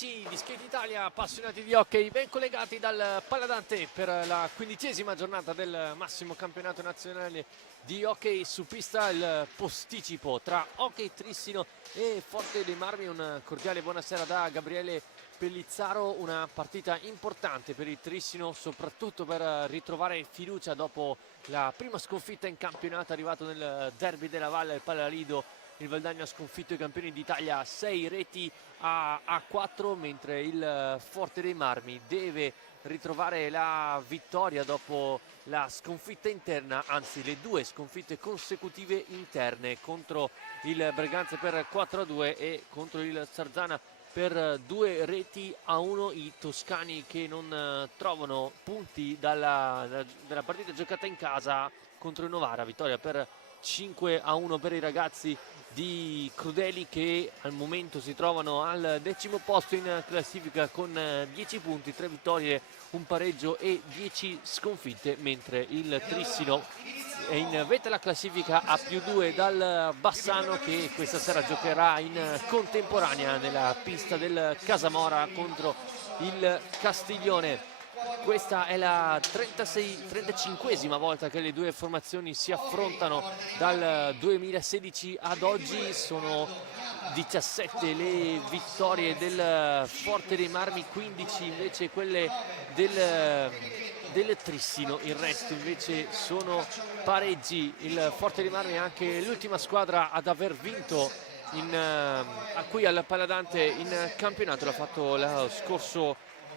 Amici di Skate Italia, appassionati di hockey, ben collegati dal Paladante per la 15ª giornata del massimo campionato nazionale di hockey su pista, il posticipo tra Hockey Trissino e Forte dei Marmi. Un cordiale buonasera da Gabriele Pellizzaro, una partita importante per il Trissino, soprattutto per ritrovare fiducia dopo la prima sconfitta in campionato, arrivato nel derby della Valle al Palalido. Il Valdagno ha sconfitto i campioni d'Italia 6-4, mentre il Forte dei Marmi deve ritrovare la vittoria dopo la sconfitta interna, anzi le due sconfitte consecutive interne, contro il Breganze per 4-2 e contro il Sarzana per 2-1. I toscani che non trovano punti dalla partita giocata in casa contro il Novara. Vittoria per 5-1 per i ragazzi di Crudeli, che al momento si trovano al 10° posto in classifica con 10 punti, 3 vittorie, un pareggio e 10 sconfitte, mentre il Trissino è in vetta alla classifica a +2 dal Bassano, che questa sera giocherà in contemporanea nella pista del Casamora contro il Castiglione. Questa è la 35ª volta che le due formazioni si affrontano dal 2016 ad oggi. Sono 17 le vittorie del Forte dei Marmi, 15 invece quelle del Trissino. Il resto invece sono pareggi. Il Forte dei Marmi è anche l'ultima squadra ad aver vinto qui al Paladante in campionato. L'ha fatto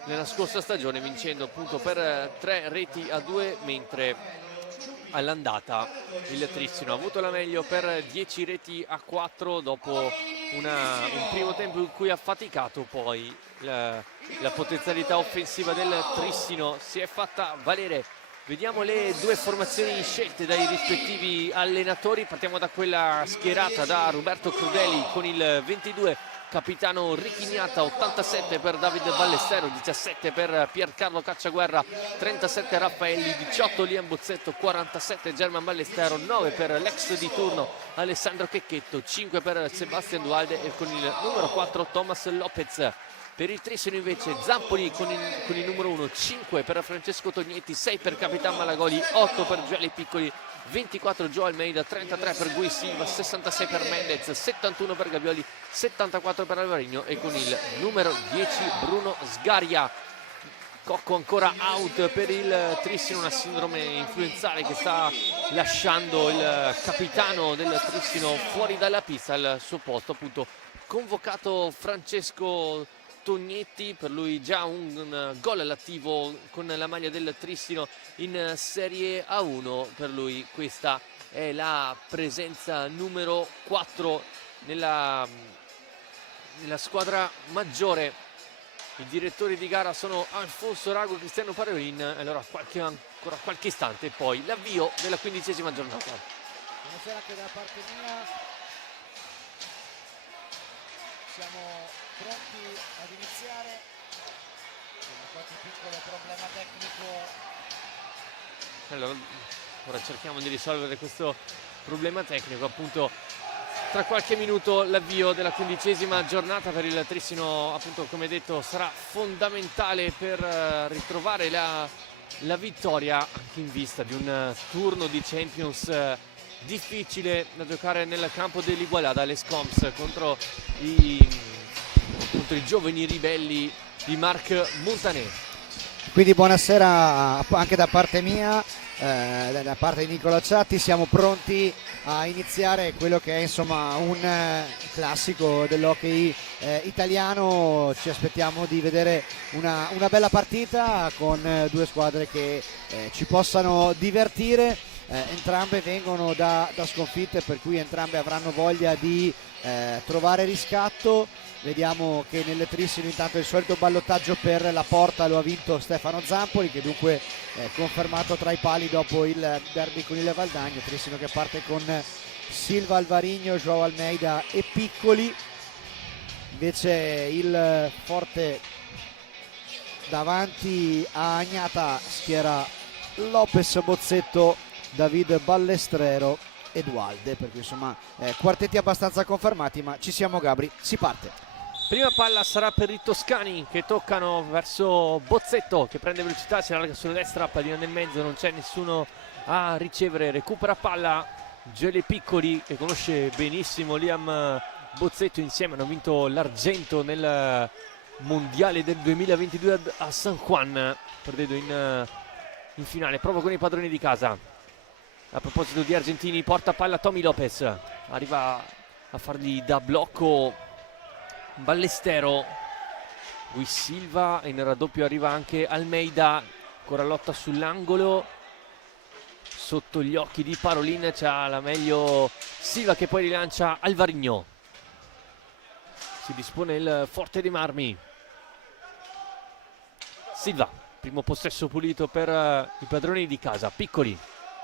nella scorsa stagione, vincendo appunto per 3-2, mentre all'andata il Trissino ha avuto la meglio per 10-4 dopo un primo tempo in cui ha faticato. Poi la potenzialità offensiva del Trissino si è fatta valere. Vediamo le due formazioni scelte dai rispettivi allenatori. Partiamo da quella schierata da Roberto Crudeli con il 22 capitano Richignata, 87 per Davide Ballestero, 17 per Piercarlo Cacciaguerra, 37 Raffaelli, 18 Liam Bozzetto, 47 German Ballestero, 9 per l'ex di turno Alessandro Checchetto, 5 per Sebastian Dualde e con il numero 4 Thomas Lopez. Per il Trissino invece Zampoli con il numero 1, 5 per Francesco Tognetti, 6 per Capitan Malagoli, 8 per Giueli Piccoli, 24 Joe Almeida, 33 per Gui Silva, 66 per Mendez, 71 per Gavioli, 74 per Alvarino e con il numero 10 Bruno Sgaria. Cocco ancora out per il Trissino, una sindrome influenzale che sta lasciando il capitano del Trissino fuori dalla pista. Al suo posto appunto convocato Francesco Tognetti, per lui già un gol all'attivo con la maglia del Trissino in Serie A1. Per lui questa è la presenza numero 4 nella squadra maggiore. I direttori di gara sono Alfonso Rago e Cristiano Parolin. Allora ancora qualche istante e poi l'avvio della 15ª giornata. Buonasera anche da parte mia. Siamo pronti ad iniziare. C'è qualche piccolo problema tecnico. Allora, ora cerchiamo di risolvere questo problema tecnico. Appunto, tra qualche minuto l'avvio della 15ª giornata per il Trissino. Appunto, come detto, sarà fondamentale per ritrovare la vittoria, anche in vista di un turno di Champions difficile da giocare nel campo dell'Igualada, les Coms, contro i giovani ribelli di Marc Montané. Quindi buonasera anche da parte mia, da parte di Nicola Ciatti. Siamo pronti a iniziare quello che è insomma un classico dell'hockey italiano. Ci aspettiamo di vedere una bella partita con due squadre che ci possano divertire. Entrambe vengono da sconfitte, per cui entrambe avranno voglia di trovare riscatto. Vediamo che nelle Trissino intanto il solito ballottaggio per la porta lo ha vinto Stefano Zampoli, che dunque è confermato tra i pali dopo il derby con il Valdagno. Trissino che parte con Silva, Alvarino, Joao Almeida e Piccoli. Invece il Forte davanti a Agnata schiera Lopez, Bozzetto, David Ballestrero e Dualde, per cui insomma quartetti abbastanza confermati, ma ci siamo Gabri, si parte. Prima palla sarà per i toscani che toccano verso Bozzetto che prende velocità, si allarga sulla destra, pallina nel mezzo, non c'è nessuno a ricevere, recupera palla Gele Piccoli che conosce benissimo Liam Bozzetto, insieme hanno vinto l'argento nel mondiale del 2022 a San Juan, perdendo in finale proprio con i padroni di casa. A proposito di argentini, porta palla Tommy Lopez, arriva a fargli da blocco Ballestero, Luis Silva, e in raddoppio arriva anche Almeida, ancora lotta sull'angolo, sotto gli occhi di Parolin c'ha la meglio Silva che poi rilancia Alvarino. Si dispone il Forte dei Marmi. Silva, primo possesso pulito per i padroni di casa, Piccoli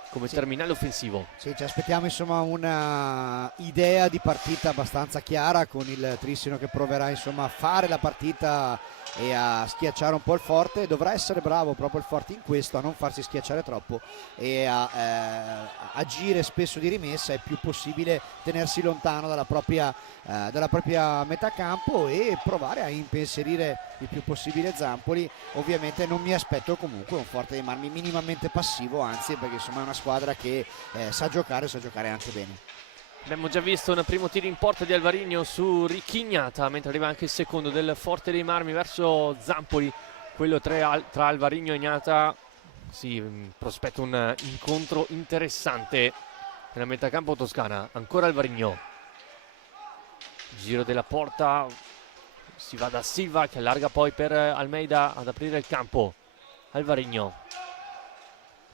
come terminale offensivo. Sì, ci aspettiamo insomma una idea di partita abbastanza chiara, con il Trissino che proverà insomma a fare la partita e a schiacciare un po' il Forte. Dovrà essere bravo proprio il Forte in questo, a non farsi schiacciare troppo e a agire spesso di rimessa, è più possibile tenersi lontano dalla propria metà campo e provare a impensierire il più possibile Zampoli. Ovviamente non mi aspetto comunque un Forte dei Marmi minimamente passivo, anzi, perché insomma è una squadra che sa giocare anche bene. Abbiamo già visto un primo tiro in porta di Alvarino su Ricchignata, mentre arriva anche il secondo del Forte dei Marmi verso Zampoli, quello tra Alvarino e Ignata. Si prospetta un incontro interessante nella metacampo toscana. Ancora Alvarino, giro della porta, si va da Silva che allarga poi per Almeida ad aprire il campo. Alvarino,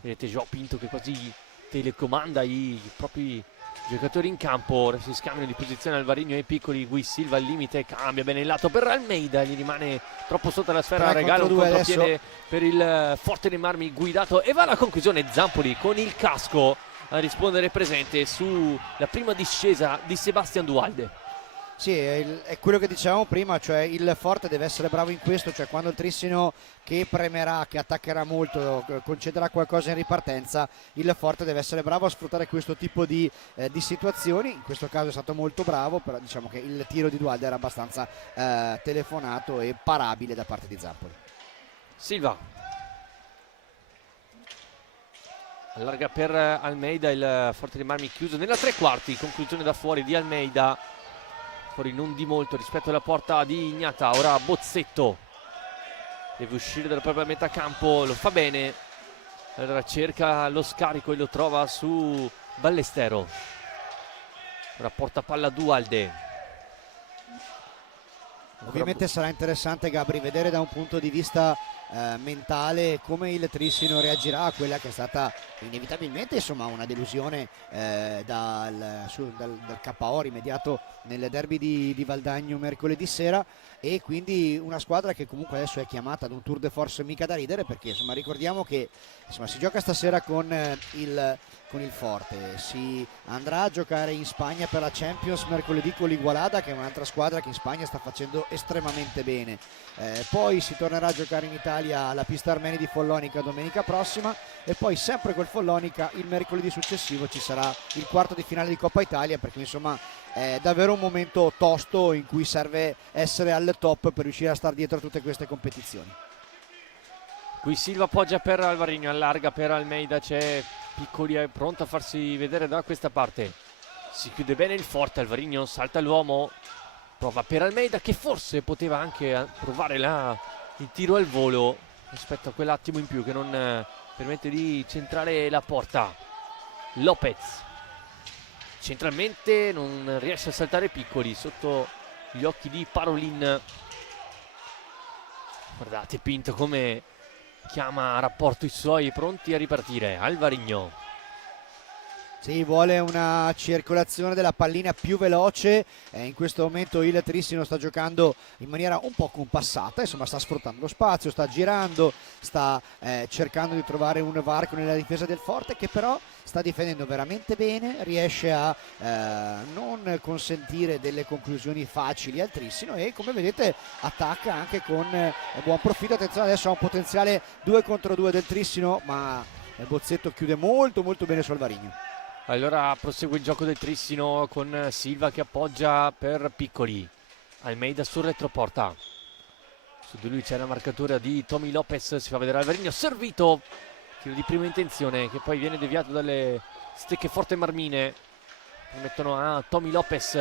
vedete Joao Pinto che quasi telecomanda i propri giocatori in campo, si scambiano di posizione Alvarino e Piccoli. Guy Silva al limite, cambia bene il lato per Almeida, gli rimane troppo sotto la sfera, regala un contropiede per il Forte dei Marmi guidato, e va alla conclusione Zampoli con il casco a rispondere presente sulla prima discesa di Sebastian Dualde. Sì, è quello che dicevamo prima, cioè il Forte deve essere bravo in questo, cioè quando il Trissino che premerà, che attaccherà molto, concederà qualcosa in ripartenza, il Forte deve essere bravo a sfruttare questo tipo di situazioni. In questo caso è stato molto bravo, però diciamo che il tiro di Dualde era abbastanza telefonato e parabile da parte di Zampoli. Silva allarga per Almeida, il Forte dei Marmi chiuso nella tre quarti, conclusione da fuori di Almeida, fuori non di molto rispetto alla porta di Ignata. Ora Bozzetto deve uscire dalla propria metà campo, lo fa bene, allora cerca lo scarico e lo trova su Ballestero. Ora porta palla Dualde. Ovviamente sarà interessante, Gabri, vedere da un punto di vista mentale come il Trissino reagirà a quella che è stata inevitabilmente insomma una delusione dal KO rimediato nel derby di Valdagno mercoledì sera, e quindi una squadra che comunque adesso è chiamata ad un tour de force mica da ridere, perché insomma ricordiamo che insomma si gioca stasera con il Forte, si andrà a giocare in Spagna per la Champions mercoledì con l'Igualada, che è un'altra squadra che in Spagna sta facendo estremamente bene, poi si tornerà a giocare in Italia alla pista Armeni di Follonica domenica prossima, e poi sempre col Follonica il mercoledì successivo ci sarà il quarto di finale di Coppa Italia, perché insomma è davvero un momento tosto in cui serve essere al top per riuscire a stare dietro a tutte queste competizioni. Qui Silva appoggia per Alvarino, allarga per Almeida, c'è Piccoli, è pronto a farsi vedere da questa parte, si chiude bene il Forte, Alvarino salta l'uomo, prova per Almeida che forse poteva anche provare il tiro al volo rispetto a quell'attimo in più che non permette di centrare la porta. Lopez centralmente non riesce a saltare Piccoli, sotto gli occhi di Parolin. Guardate Pinto come chiama a rapporto i suoi, pronti a ripartire. Alvarino. Sì, vuole una circolazione della pallina più veloce, in questo momento il Trissino sta giocando in maniera un po' compassata, insomma sta sfruttando lo spazio, sta girando, sta cercando di trovare un varco nella difesa del Forte, che però sta difendendo veramente bene, riesce a non consentire delle conclusioni facili al Trissino, e come vedete attacca anche con buon profitto. Attenzione, adesso ha un potenziale 2 contro 2 del Trissino, ma Bozzetto chiude molto molto bene su Alvarino. Allora prosegue il gioco del Trissino con Silva che appoggia per Piccoli. Almeida sul retroporta, su di lui c'è la marcatura di Tommy Lopez, si fa vedere Alvarinho, servito, tiro di prima intenzione che poi viene deviato dalle stecche forte marmine, permettono a Tommy Lopez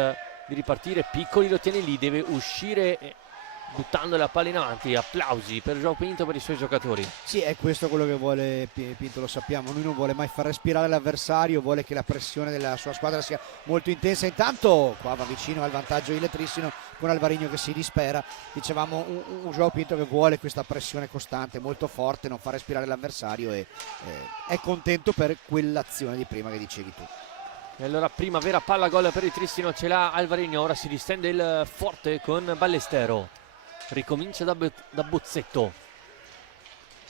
di ripartire. Piccoli lo tiene lì, deve uscire buttando la palla in avanti. Applausi per João Pinto, per i suoi giocatori. Sì, è questo quello che vuole Pinto, lo sappiamo. Lui non vuole mai far respirare l'avversario, vuole che la pressione della sua squadra sia molto intensa. Intanto qua va vicino al vantaggio il Trissino con Alvarinho che si dispera. Dicevamo un João Pinto che vuole questa pressione costante, molto forte, non fa respirare l'avversario e è contento per quell'azione di prima che dicevi tu. E allora prima vera palla gol per il Trissino, ce l'ha Alvarinho, ora si distende il forte con Ballestero. Ricomincia da Bozzetto,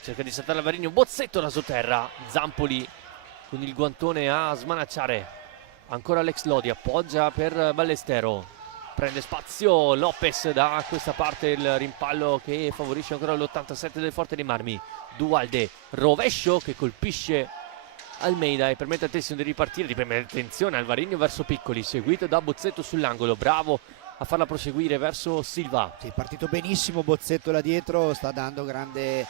cerca di saltare Alvarinho, Bozzetto da sotterra, Zampoli con il guantone a smanacciare, ancora Alex Lodi, appoggia per Ballestero, prende spazio Lopez da questa parte, il rimpallo che favorisce ancora l'87 del Forte dei Marmi. Dualde, rovescio che colpisce Almeida e permette al Trissino di ripartire, di premere attenzione Alvarinho verso Piccoli, seguito da Bozzetto sull'angolo, bravo a farla proseguire verso Silva. Sì, partito benissimo Bozzetto là dietro, sta dando grande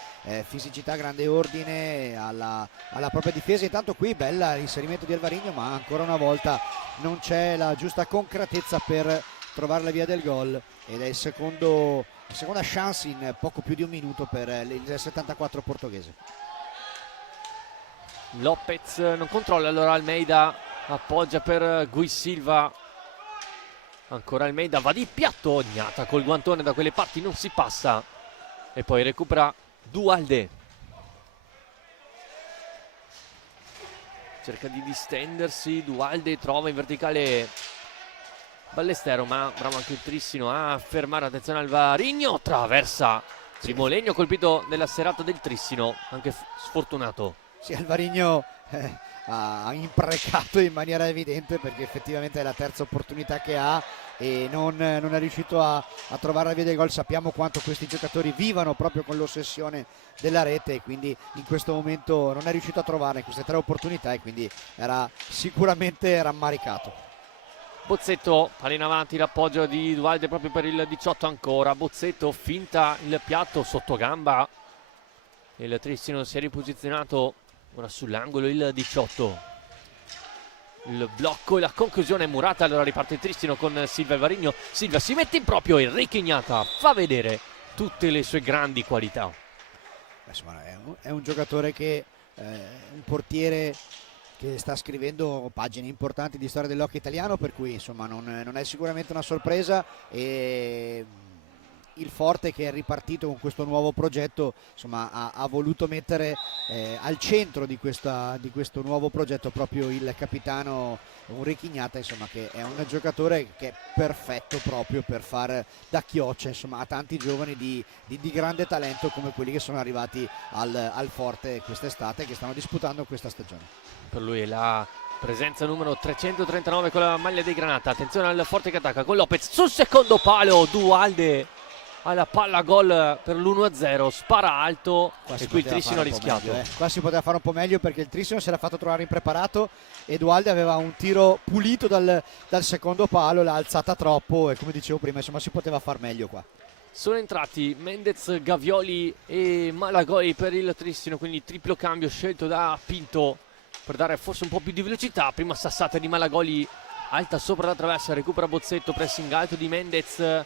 fisicità, grande ordine alla propria difesa. Intanto qui bella l'inserimento di Alvarinho, ma ancora una volta non c'è la giusta concretezza per trovare la via del gol ed è la seconda chance in poco più di un minuto per il 74 portoghese. Lopez non controlla, allora Almeida appoggia per Gui Silva, ancora Almeida, va di piatto, Gnata col guantone, da quelle parti non si passa e poi recupera Dualde, cerca di distendersi, Dualde trova in verticale Ballestero, ma bravo anche il Trissino a fermare, attenzione Alvarinho, traversa, primo legno colpito nella serata del Trissino, anche sfortunato. Sì, Alvarinho ha imprecato in maniera evidente perché effettivamente è la terza opportunità che ha e non è riuscito a trovare la via del gol. Sappiamo quanto questi giocatori vivano proprio con l'ossessione della rete e quindi in questo momento non è riuscito a trovare queste tre opportunità e quindi era sicuramente rammaricato. Bozzetto, palla in avanti, l'appoggio di Dualde proprio per il 18 ancora, Bozzetto finta il piatto sotto gamba, il Trissino si è riposizionato ora sull'angolo il 18, il blocco e la conclusione è murata, allora riparte il Trissino con Silva Alvarinho, Silva si mette in proprio, Enrique Gnata fa vedere tutte le sue grandi qualità. Insomma, è un giocatore che un portiere che sta scrivendo pagine importanti di storia dell'hockey italiano, per cui insomma non è sicuramente una sorpresa e il Forte che è ripartito con questo nuovo progetto insomma ha voluto mettere al centro di questo nuovo progetto proprio il capitano Enrique Gnata, insomma, che è un giocatore che è perfetto proprio per far da chioccia insomma a tanti giovani di grande talento come quelli che sono arrivati al Forte quest'estate, che stanno disputando questa stagione. Per lui è la presenza numero 339 con la maglia dei Granata, attenzione al Forte che attacca con Lopez sul secondo palo, Dualde alla palla gol per l'1-0, spara alto e qui il Trissino ha rischiato. Qua si poteva fare un po' meglio perché il Trissino si era fatto trovare impreparato e Dualde aveva un tiro pulito dal secondo palo, l'ha alzata troppo e come dicevo prima insomma si poteva far meglio qua. Sono entrati Mendez, Gavioli e Malagoli per il Trissino, quindi triplo cambio scelto da Pinto per dare forse un po' più di velocità. Prima sassata di Malagoli alta sopra la traversa, recupera Bozzetto, pressing alto di Mendez,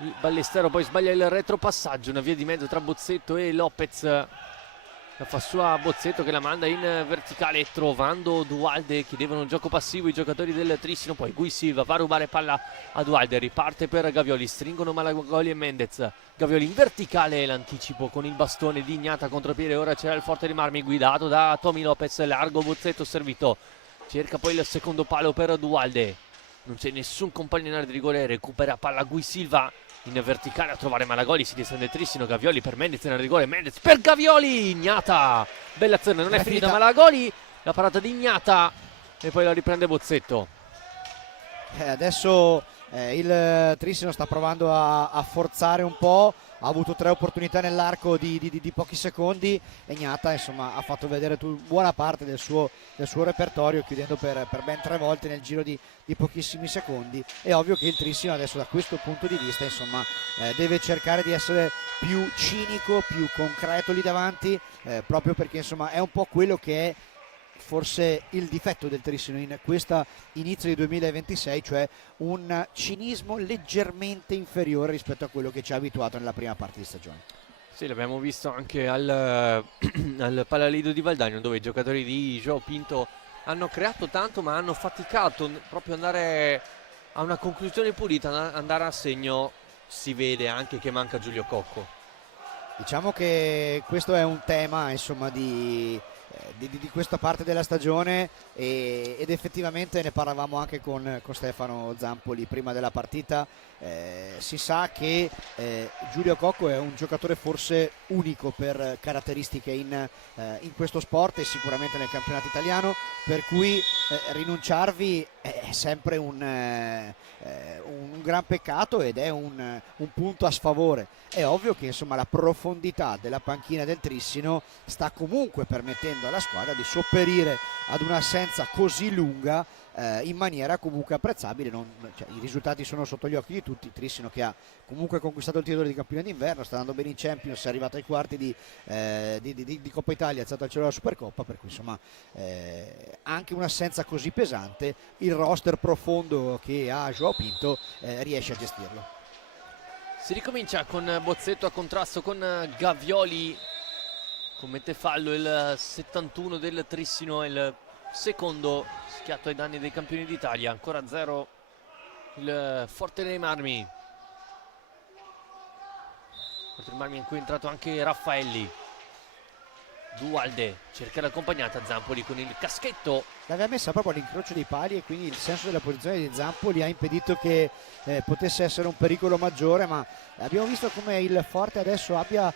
il Ballestero poi sbaglia il retropassaggio, una via di mezzo tra Bozzetto e Lopez, la fa sua Bozzetto che la manda in verticale trovando Dualde, chiedevano un gioco passivo i giocatori del Trissino, poi Gui Silva va a rubare palla a Dualde, riparte per Gavioli, stringono Malagoli e Mendez, Gavioli in verticale, l'anticipo con il bastone di Gnata contropiede, ora c'era il Forte dei Marmi guidato da Tommy Lopez, largo Bozzetto servito, cerca poi il secondo palo per Dualde, non c'è nessun compagno in area di rigore, recupera palla Gui Silva in verticale a trovare Malagoli, si distende Trissino, Gavioli per Mendez in area di rigore, Mendez per Gavioli, Gnata, bella azione, non è finita Malagoli, la parata di Gnata e poi la riprende Bozzetto. Adesso il Trissino sta provando a forzare un po', ha avuto 3 opportunità nell'arco di pochi secondi, e Gnata insomma ha fatto vedere buona parte del suo repertorio, chiudendo per ben 3 volte nel giro di pochissimi secondi. È ovvio che il Trissino adesso, da questo punto di vista, insomma deve cercare di essere più cinico, più concreto lì davanti, proprio perché insomma è un po' quello che è forse il difetto del Trissino in questo inizio di 2026, cioè un cinismo leggermente inferiore rispetto a quello che ci ha abituato nella prima parte di stagione. Sì, l'abbiamo visto anche al Palalido di Valdagno, dove i giocatori di João Pinto hanno creato tanto, ma hanno faticato proprio andare a una conclusione pulita, andare a segno. Si vede anche che manca Giulio Cocco. Diciamo che questo è un tema insomma di questa parte della stagione, ed effettivamente ne parlavamo anche con Stefano Zampoli prima della partita. Si sa che Giulio Cocco è un giocatore forse unico per caratteristiche in questo sport e sicuramente nel campionato italiano, per cui rinunciarvi è sempre un gran peccato ed è un punto a sfavore. È ovvio che insomma la profondità della panchina del Trissino sta comunque permettendo alla squadra di sopperire ad un'assenza così lunga in maniera comunque apprezzabile. I risultati sono sotto gli occhi di tutti. Trissino che ha comunque conquistato il titolo di campione d'inverno, sta andando bene in Champions, è arrivato ai quarti di Coppa Italia, è alzato al cielo la Supercoppa, per cui insomma anche un'assenza così pesante, il roster profondo che ha João Pinto riesce a gestirlo. Si ricomincia con Bozzetto a contrasto con Gavioli, commette fallo il 71 del Trissino, il secondo schiatto ai danni dei campioni d'Italia. Ancora 0 il Forte dei Marmi. Forte dei Marmi in cui è entrato anche Raffaelli. Dualde cerca l'accompagnata, Zampoli con il caschetto. L'aveva messa proprio all'incrocio dei pali, e quindi il senso della posizione di Zampoli ha impedito che potesse essere un pericolo maggiore, ma abbiamo visto come il Forte adesso abbia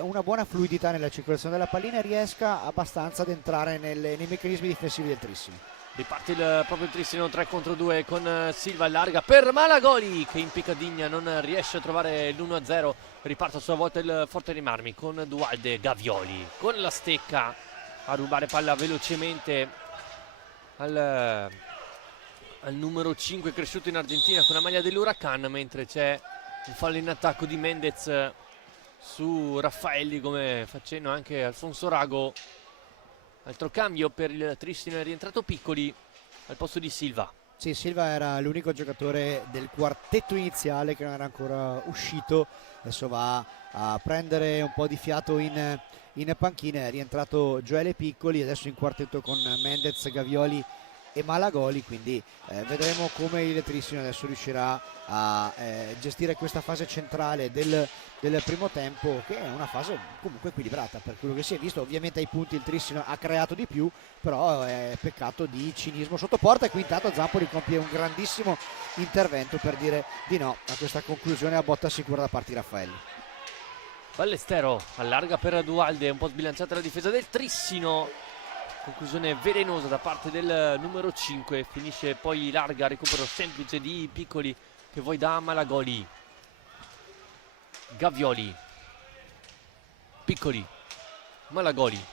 una buona fluidità nella circolazione della pallina e riesca abbastanza ad entrare nei meccanismi difensivi del Trissino. Riparte proprio il Trissino 3 contro 2 con Silva, allarga per Malagoli che in Piccadigna non riesce a trovare l'1-0. Riparte a sua volta il Forte dei Marmi con Dualde, Gavioli con la stecca a rubare palla velocemente al numero 5 cresciuto in Argentina con la maglia dell'Huracan, mentre c'è un fallo in attacco di Mendez su Raffaelli, come facendo anche Alfonso Rago. Altro cambio per il Trissino, è rientrato Piccoli al posto di Silva. Sì, Silva era l'unico giocatore del quartetto iniziale che non era ancora uscito, adesso va a prendere un po' di fiato in panchina. È rientrato Gioele Piccoli, adesso in quartetto con Mendez, Gavioli e Malagoli, quindi vedremo come il Trissino adesso riuscirà a gestire questa fase centrale del primo tempo, che è una fase comunque equilibrata per quello che si è visto. Ovviamente ai punti il Trissino ha creato di più, però è peccato di cinismo sotto porta, e qui intanto Zampoli compie un grandissimo intervento per dire di no a questa conclusione a botta sicura da parte di Raffaelli. Ballestero allarga per Dualde, un po' sbilanciata la difesa del Trissino, conclusione velenosa da parte del numero 5, finisce poi larga, recupero semplice di Piccoli che poi dà Malagoli. Gavioli, Piccoli, Malagoli,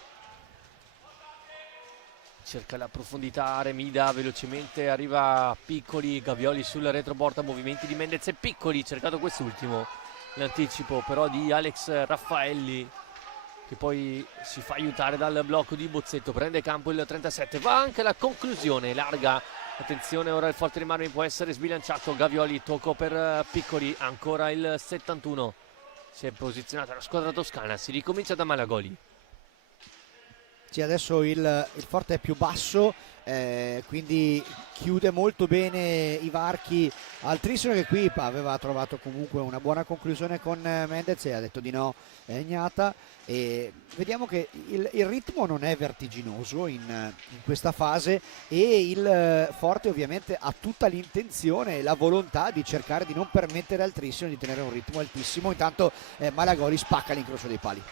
cerca la profondità Remida, velocemente arriva Piccoli, Gavioli sul retroporta, movimenti di Mendez e Piccoli, cercato quest'ultimo, l'anticipo però di Alex Raffaelli che poi si fa aiutare dal blocco di Bozzetto, prende campo il 37, va anche la conclusione, larga, attenzione, ora il Forte dei Marmi può essere sbilanciato, Gavioli, tocco per Piccoli, ancora il 71, si è posizionata la squadra toscana, si ricomincia da Malagoli. Sì, adesso il Forte è più basso, quindi chiude molto bene i varchi al Trissino, che qui aveva trovato comunque una buona conclusione con Mendez e ha detto di no Gnata, e vediamo che il ritmo non è vertiginoso in questa fase, e il Forte ovviamente ha tutta l'intenzione e la volontà di cercare di non permettere al Trissino di tenere un ritmo altissimo. Intanto Malagoli spacca l'incrocio dei pali.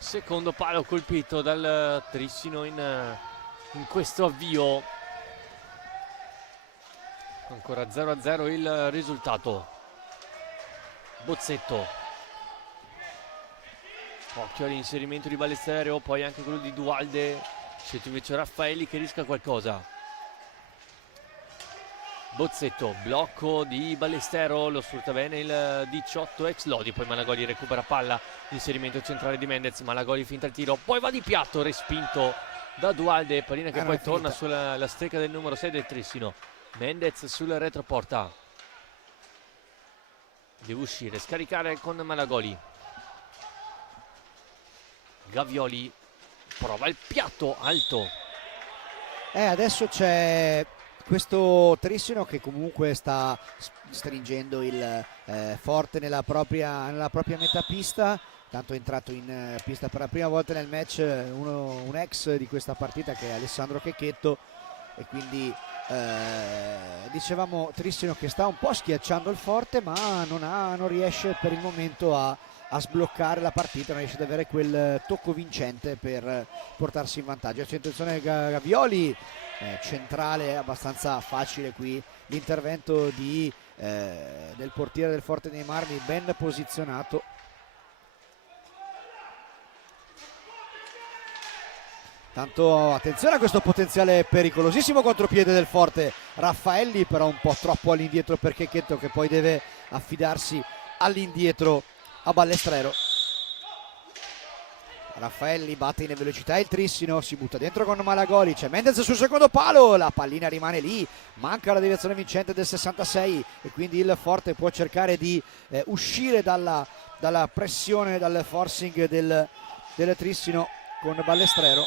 Secondo palo colpito dal Trissino in questo avvio. Ancora 0-0 il risultato. Bozzetto Occhio all'inserimento di Ballesteros, poi anche quello di Dualde. Scelto invece Raffaelli che rischia qualcosa. Bozzetto, blocco di Ballesteros, lo sfrutta bene il 18 ex Lodi, poi Malagoli recupera palla, l'inserimento centrale di Mendez, Malagoli finta il tiro, poi va di piatto, respinto da Dualde, pallina che poi torna sulla la stecca del numero 6 del Trissino. Mendez sul retroporta, deve uscire, scaricare con Malagoli. Gavioli prova il piatto alto. Adesso c'è questo Trissino che comunque sta stringendo il forte nella propria metà pista. Tanto è entrato in pista per la prima volta nel match un ex di questa partita che è Alessandro Checchetto, e quindi dicevamo Trissino che sta un po' schiacciando il forte, ma non riesce per il momento a sbloccare la partita, non riesce ad avere quel tocco vincente per portarsi in vantaggio. C'è attenzione Gavioli, centrale, abbastanza facile qui l'intervento del portiere del Forte dei Marmi, ben posizionato. Tanto attenzione a questo potenziale pericolosissimo contropiede del Forte. Raffaelli però un po' troppo all'indietro per Checchetto, che poi deve affidarsi all'indietro a Ballestrero. Raffaelli batte in velocità il Trissino, si butta dentro con Malagoli, c'è Mendez sul secondo palo, la pallina rimane lì, manca la deviazione vincente del 66 e quindi il Forte può cercare di uscire dalla pressione, dal forcing del Trissino con Ballestrero.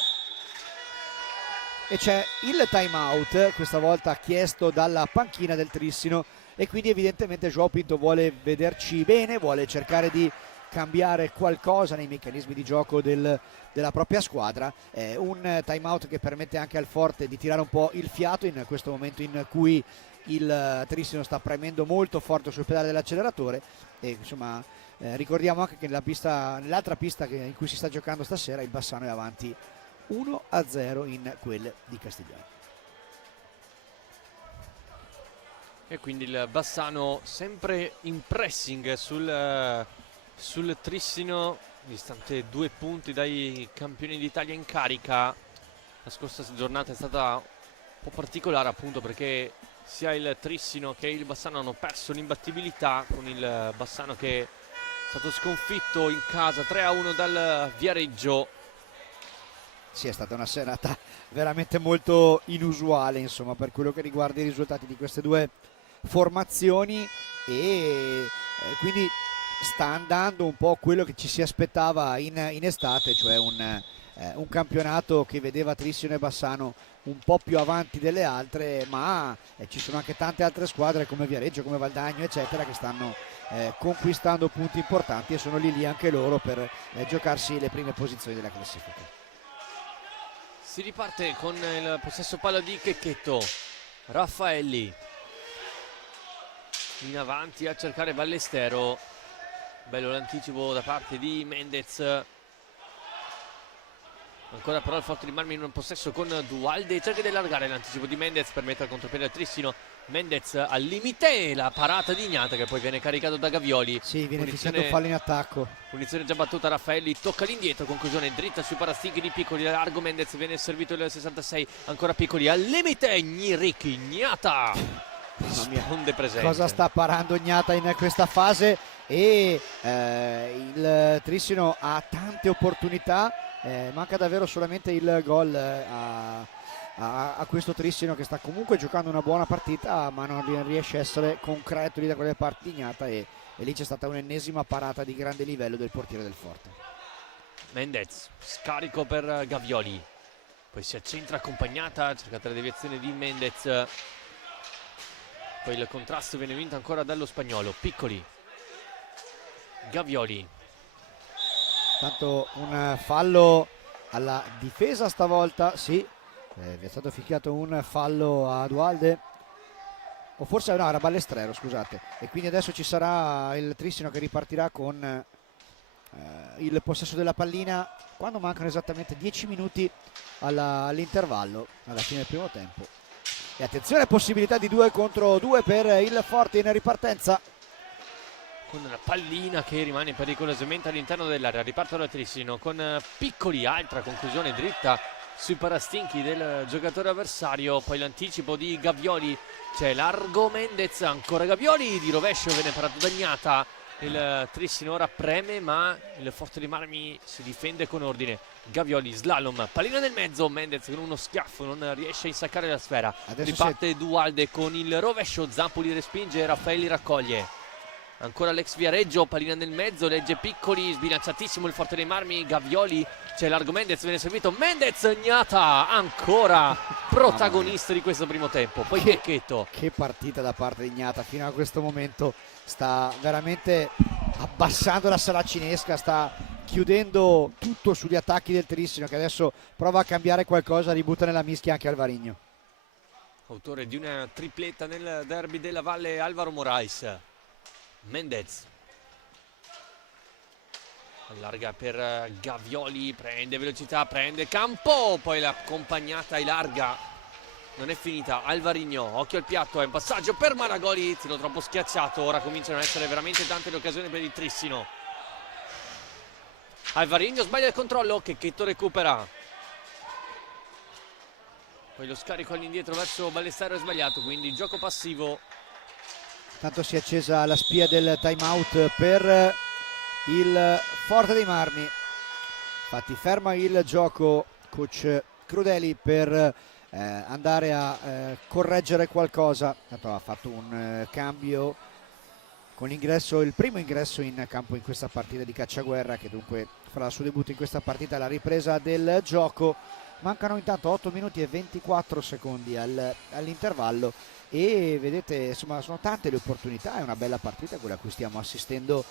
E c'è il time out, questa volta chiesto dalla panchina del Trissino, e quindi evidentemente João Pinto vuole vederci bene, vuole cercare di cambiare qualcosa nei meccanismi di gioco della propria squadra. Un time out che permette anche al Forte di tirare un po' il fiato in questo momento in cui il Trissino sta premendo molto forte sul pedale dell'acceleratore, e insomma ricordiamo anche che nell'altra pista in cui si sta giocando stasera il Bassano è avanti 1-0 in quelle di Castiglione. E quindi il Bassano sempre in pressing sul Trissino, distante 2 punti dai campioni d'Italia in carica. La scorsa giornata è stata un po' particolare, appunto perché sia il Trissino che il Bassano hanno perso l'imbattibilità, con il Bassano che è stato sconfitto in casa 3-1 dal Viareggio. Sì, è stata una serata veramente molto inusuale, insomma, per quello che riguarda i risultati di queste due formazioni, e quindi sta andando un po' quello che ci si aspettava in estate, cioè un campionato che vedeva Trissino e Bassano un po' più avanti delle altre, ma ci sono anche tante altre squadre come Viareggio, come Valdagno eccetera, che stanno conquistando punti importanti e sono lì anche loro per giocarsi le prime posizioni della classifica. Si riparte con il possesso palla di Checchetto. Raffaelli in avanti a cercare Ballesteros, bello l'anticipo da parte di Mendez. Ancora però il Forte di Marmi in un possesso con Dualde, cerca di allargare l'anticipo di Mendez per mettere al contropiede al Trissino. Mendez al limite, la parata di Ignata che poi viene caricato da Gavioli. Sì, viene fischiato fallo in attacco. Punizione già battuta, Raffaelli tocca l'indietro, conclusione dritta sui parastighi di Piccoli, largo Mendez, viene servito il 66, ancora Piccoli al limite, Gnirichi, Ignata risponde presente. Cosa sta parando Ignata in questa fase, e il Trissino ha tante opportunità, manca davvero solamente il gol a questo Trissino, che sta comunque giocando una buona partita ma non riesce a essere concreto lì da quelle parti Ignata, e lì c'è stata un'ennesima parata di grande livello del portiere del Forte. Mendez, scarico per Gavioli, poi si accentra accompagnata, cercata la deviazione di Mendez, poi il contrasto viene vinto ancora dallo spagnolo. Piccoli, Gavioli, tanto un fallo alla difesa stavolta, sì, vi è stato fischiato un fallo a Dualde, o forse no, era Ballestrero, scusate, e quindi adesso ci sarà il Trissino che ripartirà con il possesso della pallina quando mancano esattamente 10 minuti all'intervallo, alla fine del primo tempo. E attenzione, possibilità di 2 contro 2 per il Forte in ripartenza. con una pallina che rimane pericolosamente all'interno dell'area. Riparte ora Trissino con Piccoli, altra conclusione dritta sui parastinchi del giocatore avversario. Poi l'anticipo di Gavioli, c'è largo Mendez, ancora Gavioli, di rovescio viene parato da Gnata. Il Trissino ora preme, ma il Forte dei Marmi si difende con ordine. Gavioli, slalom, pallina nel mezzo, Mendez con uno schiaffo non riesce a insaccare la sfera. Riparte Dualde con il rovescio, Zampoli respinge, Raffaelli raccoglie. Ancora l'ex Viareggio, pallina nel mezzo, legge Piccoli, sbilanciatissimo il Forte dei Marmi. Gavioli, c'è largo Mendez, viene servito Mendez, Gnata ancora protagonista di questo primo tempo. Poi Checchetto. Che partita da parte di Gnata, fino a questo momento sta veramente abbassando la saracinesca, sta chiudendo tutto sugli attacchi del Trissino, che adesso prova a cambiare qualcosa, ributta nella mischia anche Alvarino. Autore di una tripletta nel derby della Valle, Alvaro Morais. Mendez allarga per Gavioli, prende velocità, prende campo, poi l'accompagnata e larga, non è finita. Alvarino, occhio al piatto, è un passaggio per Malagoli, tiro troppo schiacciato. Ora cominciano ad essere veramente tante le occasioni per il Trissino. Alvarino sbaglia il controllo, Checchetto recupera, poi lo scarico all'indietro verso Ballestero è sbagliato, quindi gioco passivo. Tanto si è accesa la spia del time out per il Forte dei Marmi. Infatti ferma il gioco coach Crudeli per andare a correggere qualcosa. Tanto ha fatto un cambio con l'ingresso, il primo ingresso in campo in questa partita di Cacciaguerra, che dunque farà il suo debutto in questa partita alla ripresa del gioco. Mancano intanto 8 minuti e 24 secondi all'intervallo e vedete, insomma, sono tante le opportunità. È una bella partita quella a cui stiamo assistendo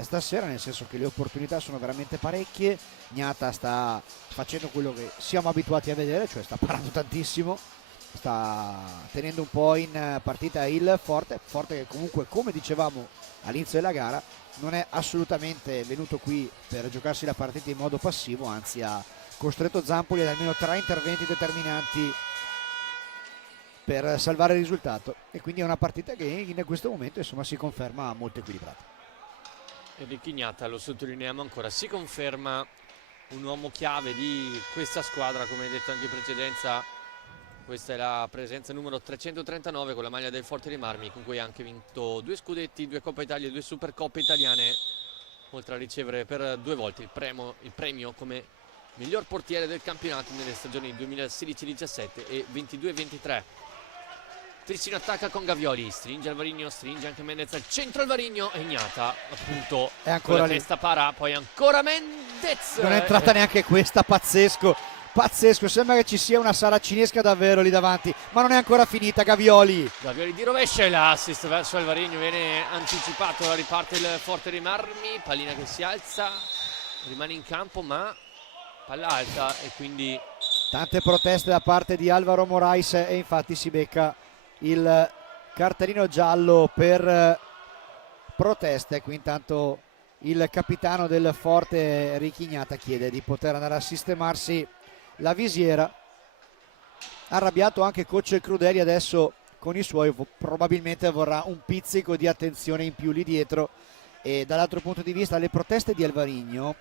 stasera, nel senso che le opportunità sono veramente parecchie. Gnata sta facendo quello che siamo abituati a vedere, cioè sta parando tantissimo, sta tenendo un po' in partita il Forte che comunque, come dicevamo all'inizio della gara, non è assolutamente venuto qui per giocarsi la partita in modo passivo, anzi ha costretto Zampoli ad almeno 3 interventi determinanti per salvare il risultato, e quindi è una partita che in questo momento, insomma, si conferma molto equilibrata. Enrico Gnata, lo sottolineiamo ancora, si conferma un uomo chiave di questa squadra, come detto anche in precedenza. Questa è la presenza numero 339 con la maglia del Forte dei Marmi, con cui ha anche vinto 2 scudetti, 2 Coppa Italia e 2 Supercoppe italiane, oltre a ricevere per 2 volte il premio come miglior portiere del campionato nelle stagioni 2016-17 e 22-23. Trissino attacca con Gavioli, stringe Alvarino, stringe anche Mendez al centro, Alvarino e Gnata appunto è ancora con la lì. testa para, poi ancora Mendez. Non è entrata neanche questa, pazzesco, sembra che ci sia una saracinesca davvero lì davanti, ma non è ancora finita. Gavioli Di rovescia e l'assist verso Alvarino, viene anticipato, riparte il Forte dei Marmi, pallina che si alza, rimane in campo ma palla alta e quindi tante proteste da parte di Alvaro Morais e infatti si becca il cartellino giallo per proteste. Qui intanto il capitano del Forte, Enrico Gnata, chiede di poter andare a sistemarsi la visiera. Arrabbiato anche coach Crudeli adesso con i suoi, probabilmente vorrà un pizzico di attenzione in più lì dietro. E dall'altro punto di vista le proteste di Alvarino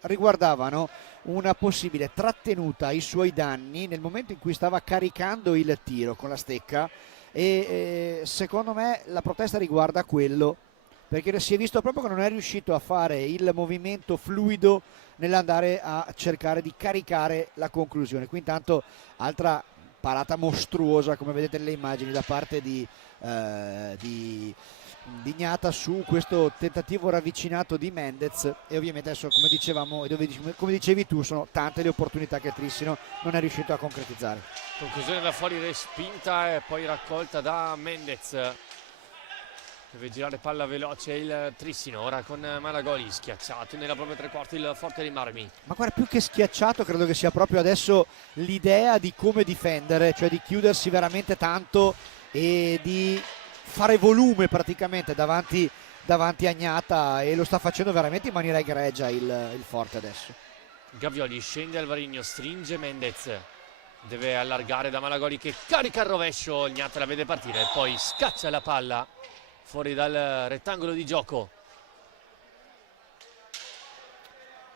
riguardavano una possibile trattenuta ai suoi danni nel momento in cui stava caricando il tiro con la stecca, e secondo me la protesta riguarda quello, perché si è visto proprio che non è riuscito a fare il movimento fluido nell'andare a cercare di caricare la conclusione. Qui intanto altra parata mostruosa, come vedete nelle immagini, da parte di Gnata su questo tentativo ravvicinato di Mendez. E ovviamente adesso, come dicevamo e come dicevi tu, sono tante le opportunità che Trissino non è riuscito a concretizzare. conclusione da fuori respinta e poi raccolta da Mendez. Deve girare palla veloce il Trissino, ora con Malagoli, schiacciato nella propria tre quarti il Forte dei Marmi. Ma guarda, più che schiacciato credo che sia proprio adesso l'idea di come difendere, cioè di chiudersi veramente tanto e di fare volume praticamente davanti a Gnata, e lo sta facendo veramente in maniera egregia il Forte adesso. Gavioli scende, Alvarino stringe Mendez, deve allargare da Malagoli che carica il rovescio, Gnata la vede partire e poi scaccia la palla fuori dal rettangolo di gioco.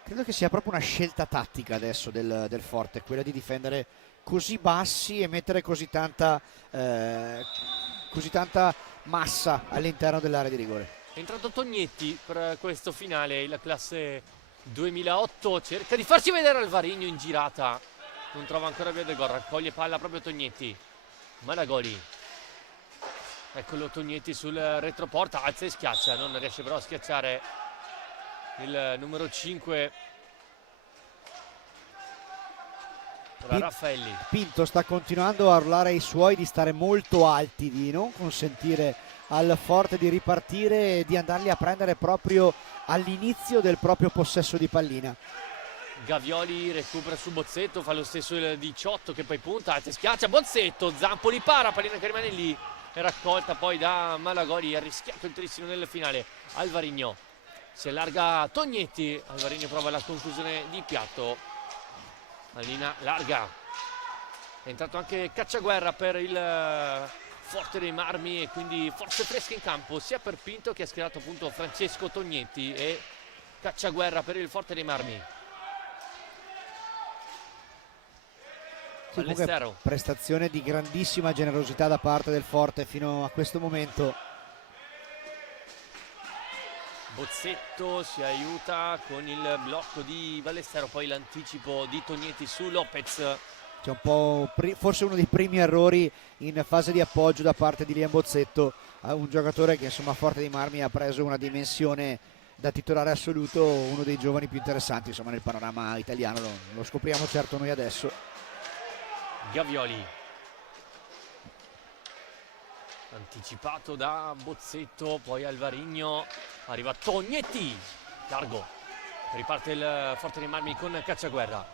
Credo che sia proprio una scelta tattica adesso del Forte, quella di difendere così bassi e mettere così tanta massa all'interno dell'area di rigore. È entrato Tognetti per questo finale, il classe 2008, cerca di farsi vedere Alvarinho in girata, non trova ancora via del gol, raccoglie palla proprio Tognetti. Malagoli, eccolo Tognetti sul retroporta, alza e schiaccia, non riesce però a schiacciare il numero 5 Raffaelli. Pinto sta continuando a urlare ai suoi di stare molto alti, di non consentire al Forte di ripartire e di andarli a prendere proprio all'inizio del proprio possesso di pallina. Gavioli recupera su Bozzetto, fa lo stesso il 18 che poi punta, alza e schiaccia, Bozzetto, Zampoli para, pallina che rimane lì, è raccolta poi da Malagoli, ha rischiato il trissimo nel finale. Alvarinho, si allarga Tognetti, Alvarinho prova la conclusione di piatto, pallina larga, è entrato anche Cacciaguerra per il Forte dei Marmi e quindi forze fresche in campo sia per Pinto che ha schierato appunto Francesco Tognetti e Cacciaguerra per il Forte dei Marmi. Comunque, prestazione di grandissima generosità da parte del Forte fino a questo momento. Bozzetto si aiuta con il blocco di Ballestero, poi l'anticipo di Tognetti su Lopez. C'è un po' forse uno dei primi errori in fase di appoggio da parte di Liam Bozzetto, un giocatore che insomma a Forte dei Marmi ha preso una dimensione da titolare assoluto, uno dei giovani più interessanti insomma nel panorama italiano, lo scopriamo certo noi adesso. Gavioli, anticipato da Bozzetto, poi Alvarinho, arriva Tognetti, largo, riparte il Forte dei Marmi con Cacciaguerra,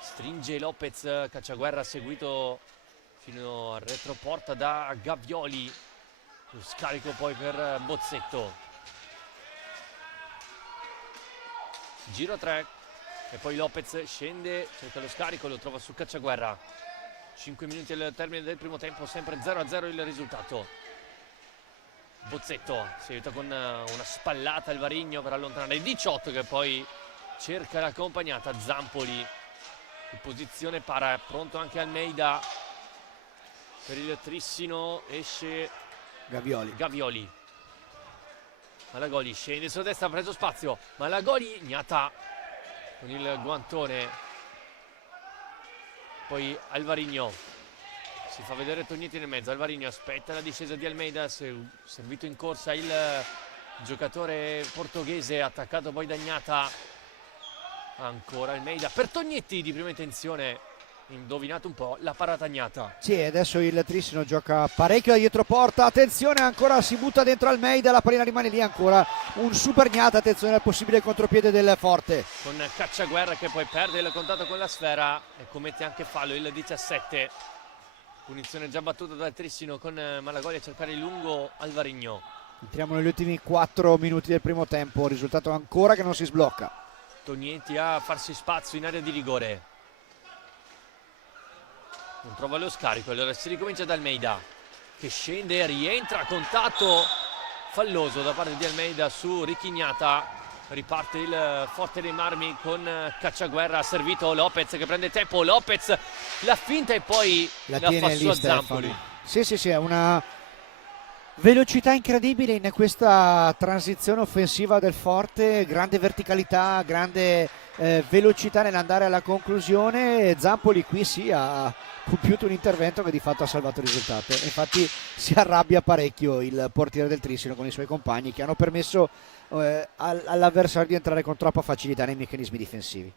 stringe Lopez, Cacciaguerra seguito fino al retroporta da Gavioli, lo scarico poi per Bozzetto, giro 3 e poi Lopez scende, cerca lo scarico, lo trova su Cacciaguerra. 5 minuti al termine del primo tempo, sempre 0-0 il risultato. Bozzetto si aiuta con una spallata Alvarinho per allontanare il 18 che poi cerca l'accompagnata. Zampoli in posizione para, pronto anche Almeida per il Trissino, esce Gavioli. Malagoli scende sulla destra, ha preso spazio, Malagoli Gnata con il guantone, poi Alvarinho si fa vedere Tognetti nel mezzo, Alvarinho aspetta la discesa di Almeida, servito in corsa il giocatore portoghese, attaccato poi da Gnata, ancora Almeida per Tognetti di prima intenzione, indovinato un po' la parata Gnata. Sì, adesso il Trissino gioca parecchio da dietro porta, attenzione, ancora si butta dentro Almeida, la pallina rimane lì, ancora un super Gnata, attenzione al possibile contropiede del Forte. Con Cacciaguerra che poi perde il contatto con la sfera e commette anche fallo il 17. Punizione già battuta dal Trissino con Malagoli a cercare il lungo Alvarinho. Entriamo negli ultimi 4 minuti del primo tempo, risultato ancora che non si sblocca. Tognetti a farsi spazio in area di rigore. Non trova lo scarico, allora si ricomincia da Almeida che scende e rientra, contatto falloso da parte di Almeida su Gnata. Riparte il Forte dei Marmi con Cacciaguerra, ha servito Lopez che prende tempo, Lopez la finta e poi la fa su a Zampoli. Sì, è una velocità incredibile in questa transizione offensiva del Forte, grande verticalità, grande velocità nell'andare alla conclusione. Zampoli qui sì ha compiuto un intervento che di fatto ha salvato il risultato, infatti si arrabbia parecchio il portiere del Trissino con i suoi compagni che hanno permesso all'avversario di entrare con troppa facilità nei meccanismi difensivi.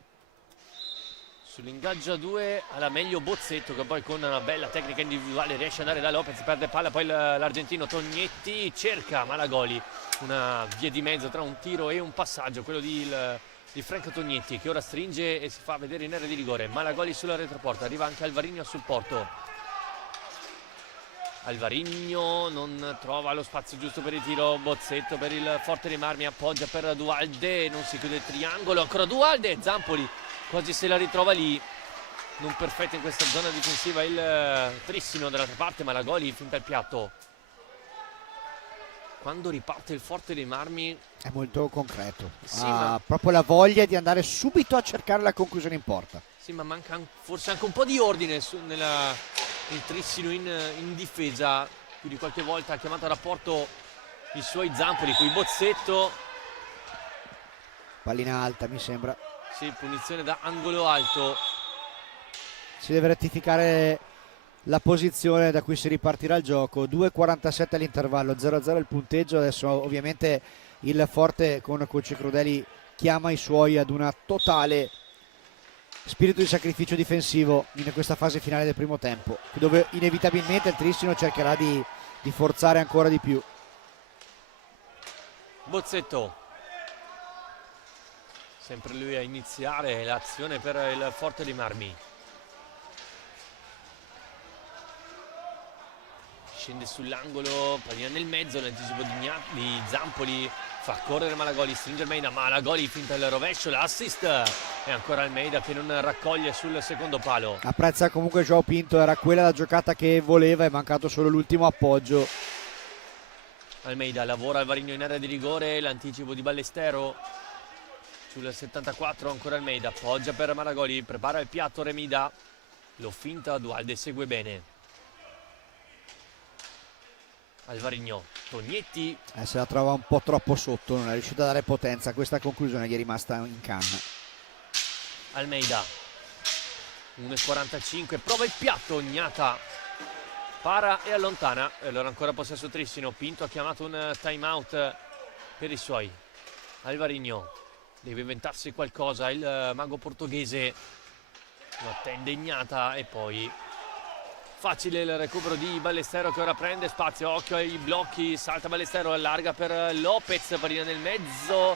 Sull'ingaggio a 2 alla meglio Bozzetto che poi con una bella tecnica individuale riesce ad andare da Lopez, perde palla, poi l'argentino Tognetti cerca Malagoli, una via di mezzo tra un tiro e un passaggio, quello di Franco Tognetti che ora stringe e si fa vedere in area di rigore. Malagoli sulla retroporta, arriva anche Alvarinho a supporto. Alvarinho non trova lo spazio giusto per il tiro, Bozzetto per il Forte dei Marmi, appoggia per Dualde, non si chiude il triangolo, ancora Dualde, Zampoli quasi se la ritrova lì, non perfetto in questa zona difensiva il Trissino, dall'altra parte Malagoli finta il piatto. quando riparte il Forte dei Marmi È molto concreto, sì, ha ma proprio la voglia di andare subito a cercare la conclusione in porta. sì, ma manca forse anche un po' di ordine nel Trissino in difesa. Più di qualche volta ha chiamato a rapporto i suoi Zampoli con il Bozzetto. Pallina alta mi sembra. Sì, punizione da angolo alto. Si deve rettificare la posizione da cui si ripartirà il gioco. 2:47 all'intervallo, 0-0 il punteggio. Adesso ovviamente il Forte con coach Crudeli chiama i suoi ad una totale spirito di sacrificio difensivo in questa fase finale del primo tempo, dove inevitabilmente il Trissino cercherà di forzare ancora di più. Bozzetto, sempre lui a iniziare l'azione per il Forte dei Marmi. Scende sull'angolo, pallina nel mezzo, l'anticipo di Zampoli, fa correre Malagoli, stringe Almeida, Malagoli finta il rovescio, l'assist, e ancora Almeida che non raccoglie sul secondo palo. Apprezza comunque Joao Pinto, era quella la giocata che voleva, è mancato solo l'ultimo appoggio. Almeida lavora Alvarinho in area di rigore, l'anticipo di Ballestero sul 74, ancora Almeida, appoggia per Malagoli, prepara il piatto Remida, lo finta Dualde, segue bene. Alvarinho, Tognetti. Se la trova un po' troppo sotto, non è riuscito a dare potenza, questa conclusione gli è rimasta in canna. Almeida, 1:45, prova il piatto, Gnata para e allontana, e allora ancora possesso Trissino. Pinto ha chiamato un time out per i suoi. Alvarinho deve inventarsi qualcosa, il mago portoghese lo attende Gnata, e poi facile il recupero di Ballestero che ora prende spazio, occhio ai blocchi, salta Ballestero, allarga per Lopez, pallina nel mezzo,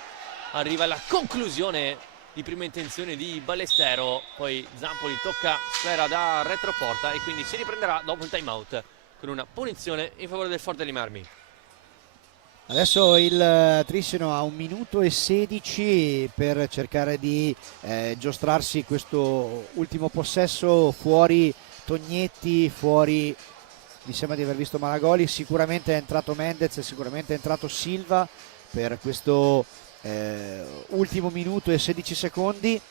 arriva alla conclusione di prima intenzione di Ballestero, poi Zampoli tocca sfera da retroporta e quindi si riprenderà dopo il time out con una punizione in favore del Forte dei Marmi. Adesso il Trissino ha 1 minuto e 16 per cercare di giostrarsi questo ultimo possesso. Fuori Tognetti, fuori mi sembra di aver visto Malagoli, sicuramente è entrato Mendez, sicuramente è entrato Silva per questo ultimo minuto e 16 secondi.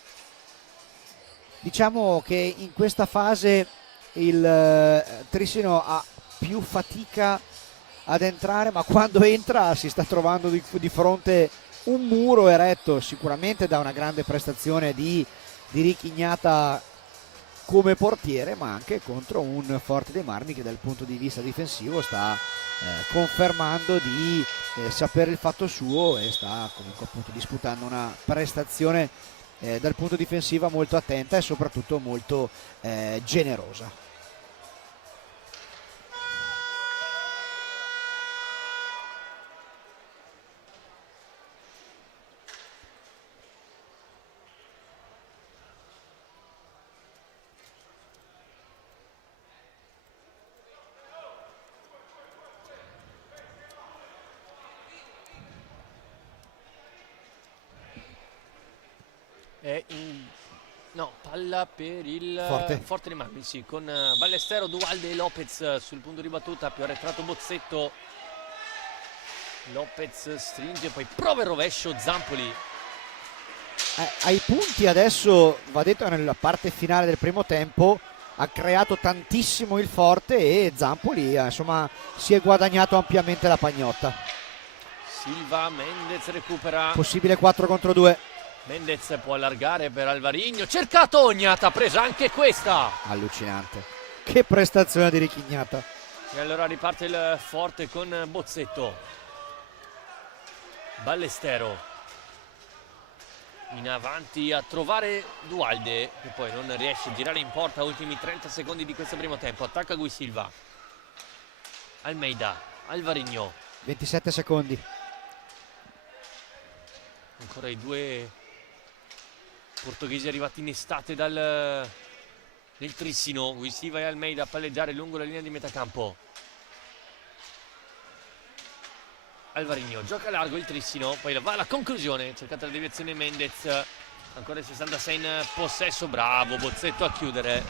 Diciamo che in questa fase il Trissino ha più fatica ad entrare, ma quando entra si sta trovando di fronte un muro eretto, sicuramente da una grande prestazione di Ricky Gnata come portiere, ma anche contro un Forte dei Marmi che dal punto di vista difensivo sta confermando di sapere il fatto suo e sta comunque appunto disputando una prestazione dal punto difensivo molto attenta e soprattutto molto generosa. No, palla per il Forte dei Marmi, sì, con Ballestero, Dualde e Lopez sul punto di battuta, più arretrato Bozzetto. Lopez stringe, poi prova il rovescio Zampoli. Ai punti adesso, va detto, nella parte finale del primo tempo ha creato tantissimo il Forte e Zampoli insomma si è guadagnato ampiamente la pagnotta. Silva, Mendez recupera. Possibile 4 contro 2. Mendez può allargare per Alvarinho, cercato Gnata, presa anche questa. Allucinante, che prestazione di Ricky Gnata. E allora riparte il Forte con Bozzetto. Ballestero in avanti a trovare Dualde, che poi non riesce a girare in porta. Ultimi 30 secondi di questo primo tempo, attacca Gui Silva. Almeida, Alvarinho, 27 secondi. ancora i due portoghesi arrivati in estate nel Trissino. Gui Silva e Almeida a palleggiare lungo la linea di metacampo. Alvarinho gioca largo il Trissino, poi va alla conclusione, cercata la deviazione Mendez, ancora il 66 in possesso, bravo Bozzetto a chiudere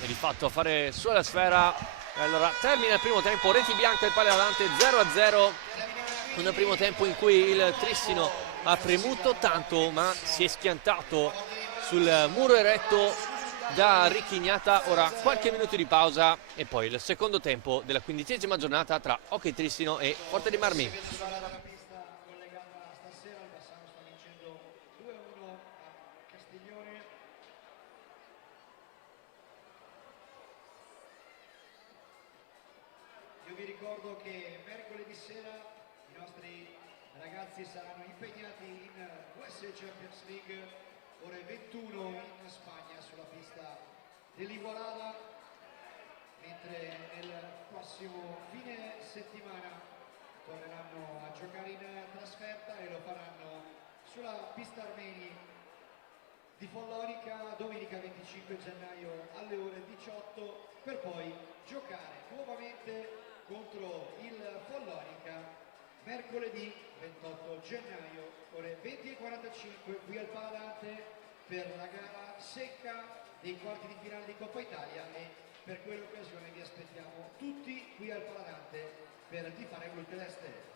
e di fatto a fare sulla sfera Allora termina il primo tempo, reti bianche il Paladante 0-0, un primo tempo in cui il Trissino ha premuto tanto ma si è schiantato sul muro eretto da Ricchignata. Ora qualche minuto di pausa e poi il secondo tempo della 15ª giornata tra Hockey Trissino e Forte dei Marmi. Io vi ricordo che mercoledì sera i nostri ragazzi saranno impegnati in USA Champions League ore 21 in Spagna sulla pista dell'Igualada, mentre nel prossimo fine settimana torneranno a giocare in trasferta e lo faranno sulla pista Armeni di Follonica domenica 25 gennaio alle ore 18 per poi giocare nuovamente contro il Follonica mercoledì 28 gennaio ore 20:45 qui al Paladante per la gara secca dei quarti di finale di Coppa Italia, e per quell'occasione vi aspettiamo tutti qui al Paladante per tifare Blu Celeste.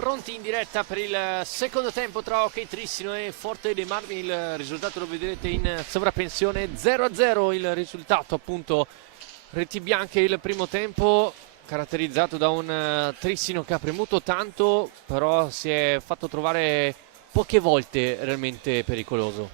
Pronti in diretta per il secondo tempo tra Hockey Trissino e Forte dei Marmi. Il risultato lo vedrete in sovrappensione, 0-0 il risultato, appunto. Reti bianche il primo tempo, caratterizzato da un Trissino che ha premuto tanto, però si è fatto trovare poche volte realmente pericoloso.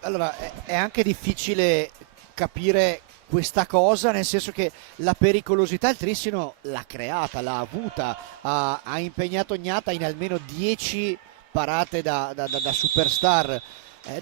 Allora, è anche difficile capire questa cosa, nel senso che la pericolosità il Trissino l'ha creata, l'ha avuta, ha impegnato Gnata in almeno 10 parate da superstar.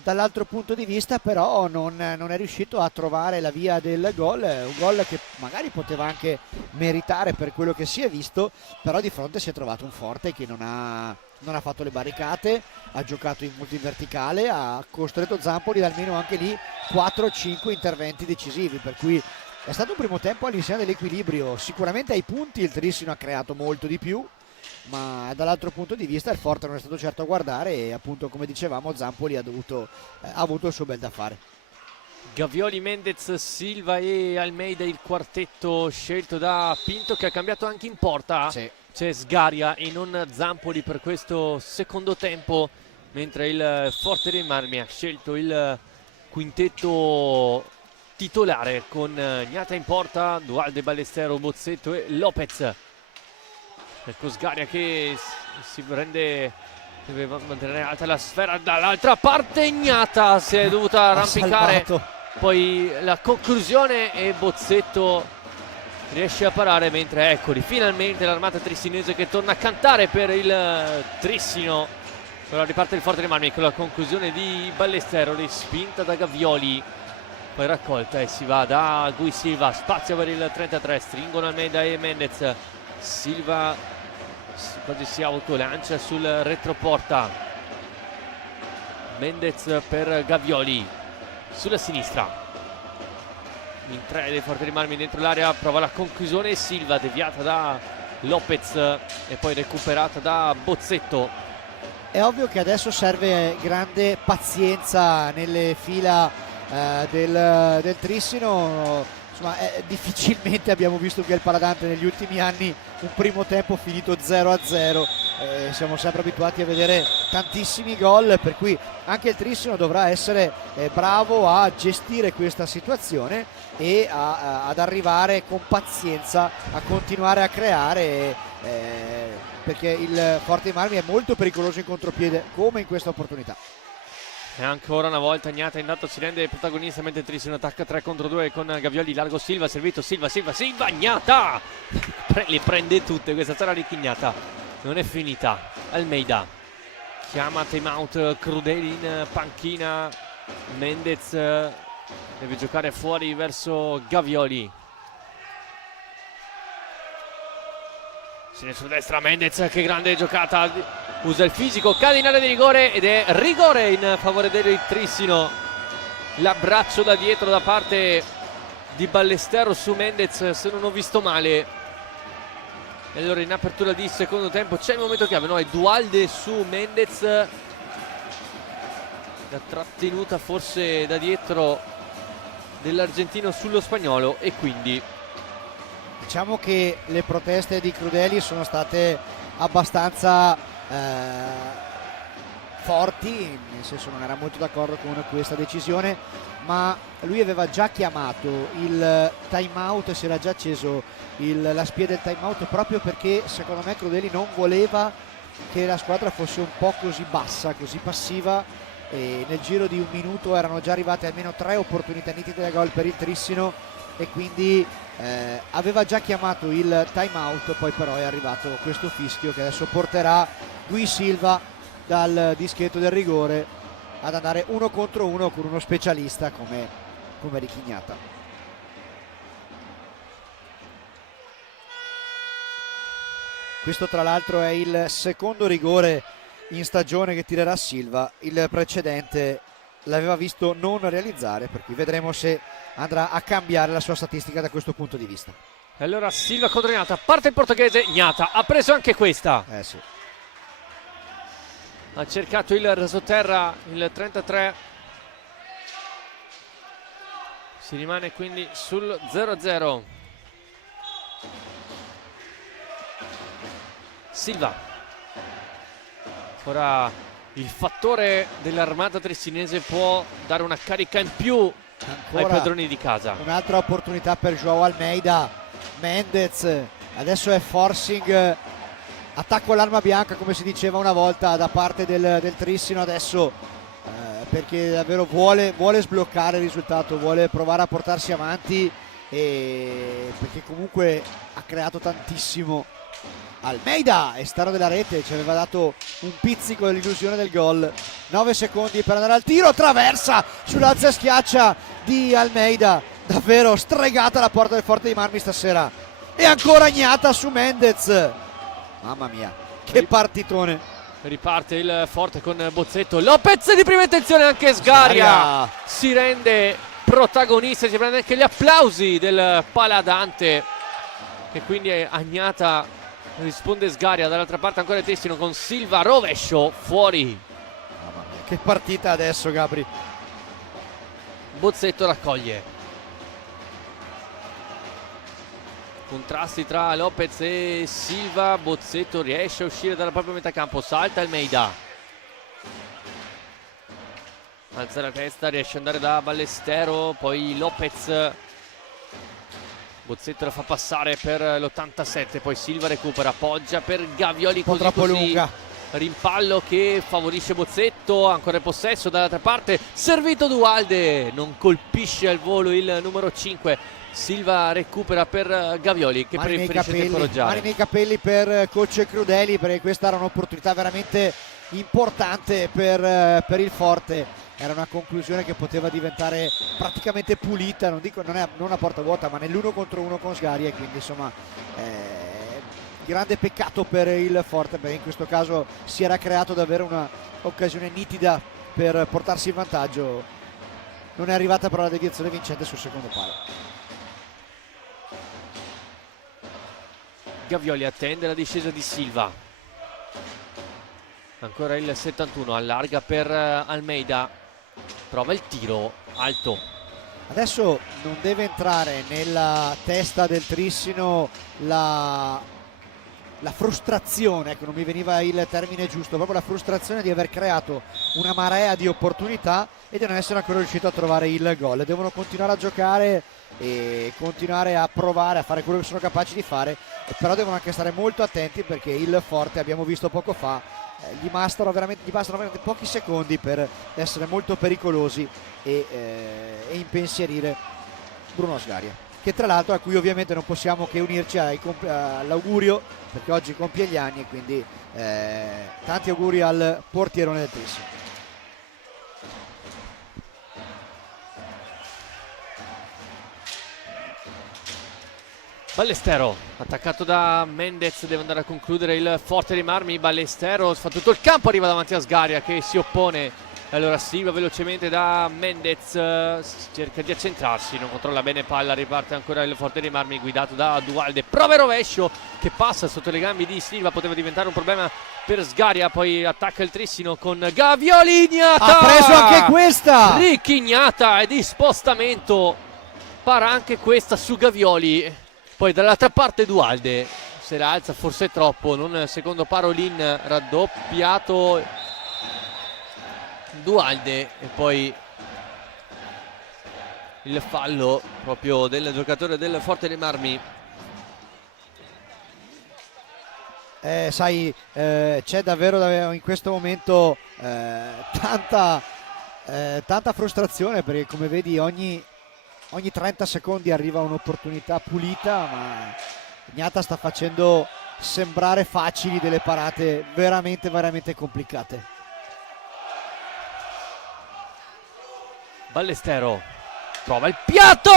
Dall'altro punto di vista però non è riuscito a trovare la via del gol, un gol che magari poteva anche meritare per quello che si è visto, però di fronte si è trovato un Forte che non ha fatto le barricate, ha giocato molto in verticale, ha costretto Zampoli ad almeno anche lì 4-5 interventi decisivi, per cui è stato un primo tempo all'insegna dell'equilibrio. Sicuramente ai punti il Trissino ha creato molto di più, ma dall'altro punto di vista il Forte non è stato certo a guardare e appunto, come dicevamo, Zampoli ha avuto il suo bel da fare. Gavioli, Mendez, Silva e Almeida il quartetto scelto da Pinto, che ha cambiato anche in porta. Sì. C'è Sgaria e non Zampoli per questo secondo tempo, mentre il Forte dei Marmi ha scelto il quintetto titolare con Gnata in porta, Dualde, Ballestero, Bozzetto e Lopez. Ecco Sgaria che si prende, deve mantenere alta la sfera, dall'altra parte Gnata si è dovuta arrampicare, poi la conclusione e Bozzetto riesce a parare, mentre eccoli finalmente l'armata trissinese che torna a cantare per il Trissino. Però riparte il Forte dei Marmi con la conclusione di Ballestero, respinta da Gavioli, poi raccolta e si va da Gui Silva, spazio per il 33, stringono Almeida e Mendez. Silva quasi si autolancia sul retroporta, Mendez per Gavioli sulla sinistra, in 3 dei Forte dei Marmi dentro l'area, prova la conclusione Silva, deviata da Lopez e poi recuperata da Bozzetto. È ovvio che adesso serve grande pazienza nelle fila del Trissino. Insomma, difficilmente abbiamo visto qui al Paladante negli ultimi anni un primo tempo finito 0-0. Siamo sempre abituati a vedere tantissimi gol, per cui anche il Trissino dovrà essere bravo a gestire questa situazione e ad arrivare con pazienza a continuare a creare, perché il Forte dei Marmi è molto pericoloso in contropiede, come in questa opportunità. E ancora una volta Gnata intanto si rende protagonista, mentre Trissino attacca 3 contro 2 con Gavioli, largo Silva, servito Silva, Gnata le prende tutte, questa storia di Gnata non è finita. Almeida chiama time out Crudeli in panchina, Mendez deve giocare fuori verso Gavioli, sinistro destra Mendez, che grande giocata, usa il fisico, cade in area di rigore ed è rigore in favore del Trissino. L'abbraccio da dietro da parte di Ballestero su Mendez, se non ho visto male. E allora in apertura di secondo tempo c'è il momento chiave, no? È Dualde su Mendez, la trattenuta forse da dietro dell'argentino sullo spagnolo, e quindi diciamo che le proteste di Crudeli sono state abbastanza forti, nel senso non era molto d'accordo con questa decisione, ma lui aveva già chiamato il time out, si era già acceso la spia del time out, proprio perché secondo me Crudeli non voleva che la squadra fosse un po' così bassa, così passiva, e nel giro di un minuto erano già arrivate almeno 3 opportunità nitide da gol per il Trissino, e quindi aveva già chiamato il time out, poi però è arrivato questo fischio che adesso porterà Gui Silva dal dischetto del rigore ad andare 1 contro 1 con uno specialista come Ricky Gnata. Questo tra l'altro è il secondo rigore in stagione che tirerà Silva, il precedente l'aveva visto non realizzare, per cui vedremo se andrà a cambiare la sua statistica da questo punto di vista. E allora Silva contro Gnata, parte il portoghese, Gnata ha preso anche questa. Sì. Ha cercato il rasoterra, il 33. Si rimane quindi sul 0-0. Silva Ora il fattore dell'armata trissinese può dare una carica in più ai padroni di casa. Un'altra opportunità per Joao Almeida. Mendez adesso è forcing, attacco all'arma bianca come si diceva una volta da parte del Trissino adesso, perché davvero vuole sbloccare il risultato, vuole provare a portarsi avanti, e perché comunque ha creato tantissimo. Almeida, esterno della rete, ci aveva dato un pizzico dell'illusione del gol. 9 secondi per andare al tiro, traversa sull'alza e schiaccia di Almeida, davvero stregata la porta del Forte dei Marmi stasera, e ancora Ignata su Mendez. Mamma mia, che partitone. Riparte il Forte con Bozzetto, Lopez di prima intenzione, anche Sgaria si rende protagonista, si prende anche gli applausi del Paladante, e quindi Agnata risponde Sgaria. Dall'altra parte ancora il Trissino con Silva, rovescio fuori. Mamma mia, che partita adesso, Gabri. Bozzetto raccoglie. Contrasti tra Lopez e Silva. Bozzetto riesce a uscire dalla propria metà campo, salta Almeida, alza la testa, riesce ad andare da Ballestero, poi Lopez. Bozzetto la fa passare per l'87, poi Silva recupera, appoggia per Gavioli, un po' troppo lunga. Rimpallo che favorisce Bozzetto, ancora il possesso dall'altra parte, servito Dualde, non colpisce al volo il numero 5. Silva recupera per Gavioli che preferisce temporeggiare. Mani nei capelli per coach Crudeli, perché questa era un'opportunità veramente importante per il Forte. Era una conclusione che poteva diventare praticamente pulita, non dico non a porta vuota, ma nell'1 contro 1 con Sgaria, e quindi insomma grande peccato per il Forte, perché in questo caso si era creato davvero una occasione nitida per portarsi in vantaggio. Non è arrivata però la deviazione vincente sul secondo palo. Gavioli attende la discesa di Silva, ancora il 71, allarga per Almeida, prova il tiro alto. Adesso non deve entrare nella testa del Trissino la frustrazione, ecco, non mi veniva il termine giusto, proprio la frustrazione di aver creato una marea di opportunità e di non essere ancora riuscito a trovare il gol. Devono continuare a giocare e continuare a provare a fare quello che sono capaci di fare, però devono anche stare molto attenti, perché il Forte, abbiamo visto poco fa, gli bastano veramente pochi secondi per essere molto pericolosi e impensierire Bruno Sgaria, che tra l'altro, a cui ovviamente non possiamo che unirci all'augurio, perché oggi compie gli anni, e quindi tanti auguri al portierone del Trissino. Ballestero attaccato da Mendez, deve andare a concludere il Forte dei Marmi. Ballestero fa tutto il campo, arriva davanti a Sgaria che si oppone, allora Silva velocemente da Mendez, cerca di accentrarsi, non controlla bene palla, riparte ancora il Forte dei Marmi guidato da Dualde, prova il rovescio che passa sotto le gambe di Silva, poteva diventare un problema per Sgaria, poi attacca il Trissino con Gavioli. Ignata ha preso anche questa, Ricky Ignata, e di spostamento para anche questa su Gavioli. Poi dall'altra parte Dualde se la alza forse troppo, non secondo Parolin, raddoppiato Dualde, e poi il fallo proprio del giocatore del Forte dei Marmi. Sai, c'è davvero in questo momento tanta frustrazione, perché come vedi ogni 30 secondi arriva un'opportunità pulita, ma Ignata sta facendo sembrare facili delle parate veramente veramente complicate. Ballestero trova il piatto,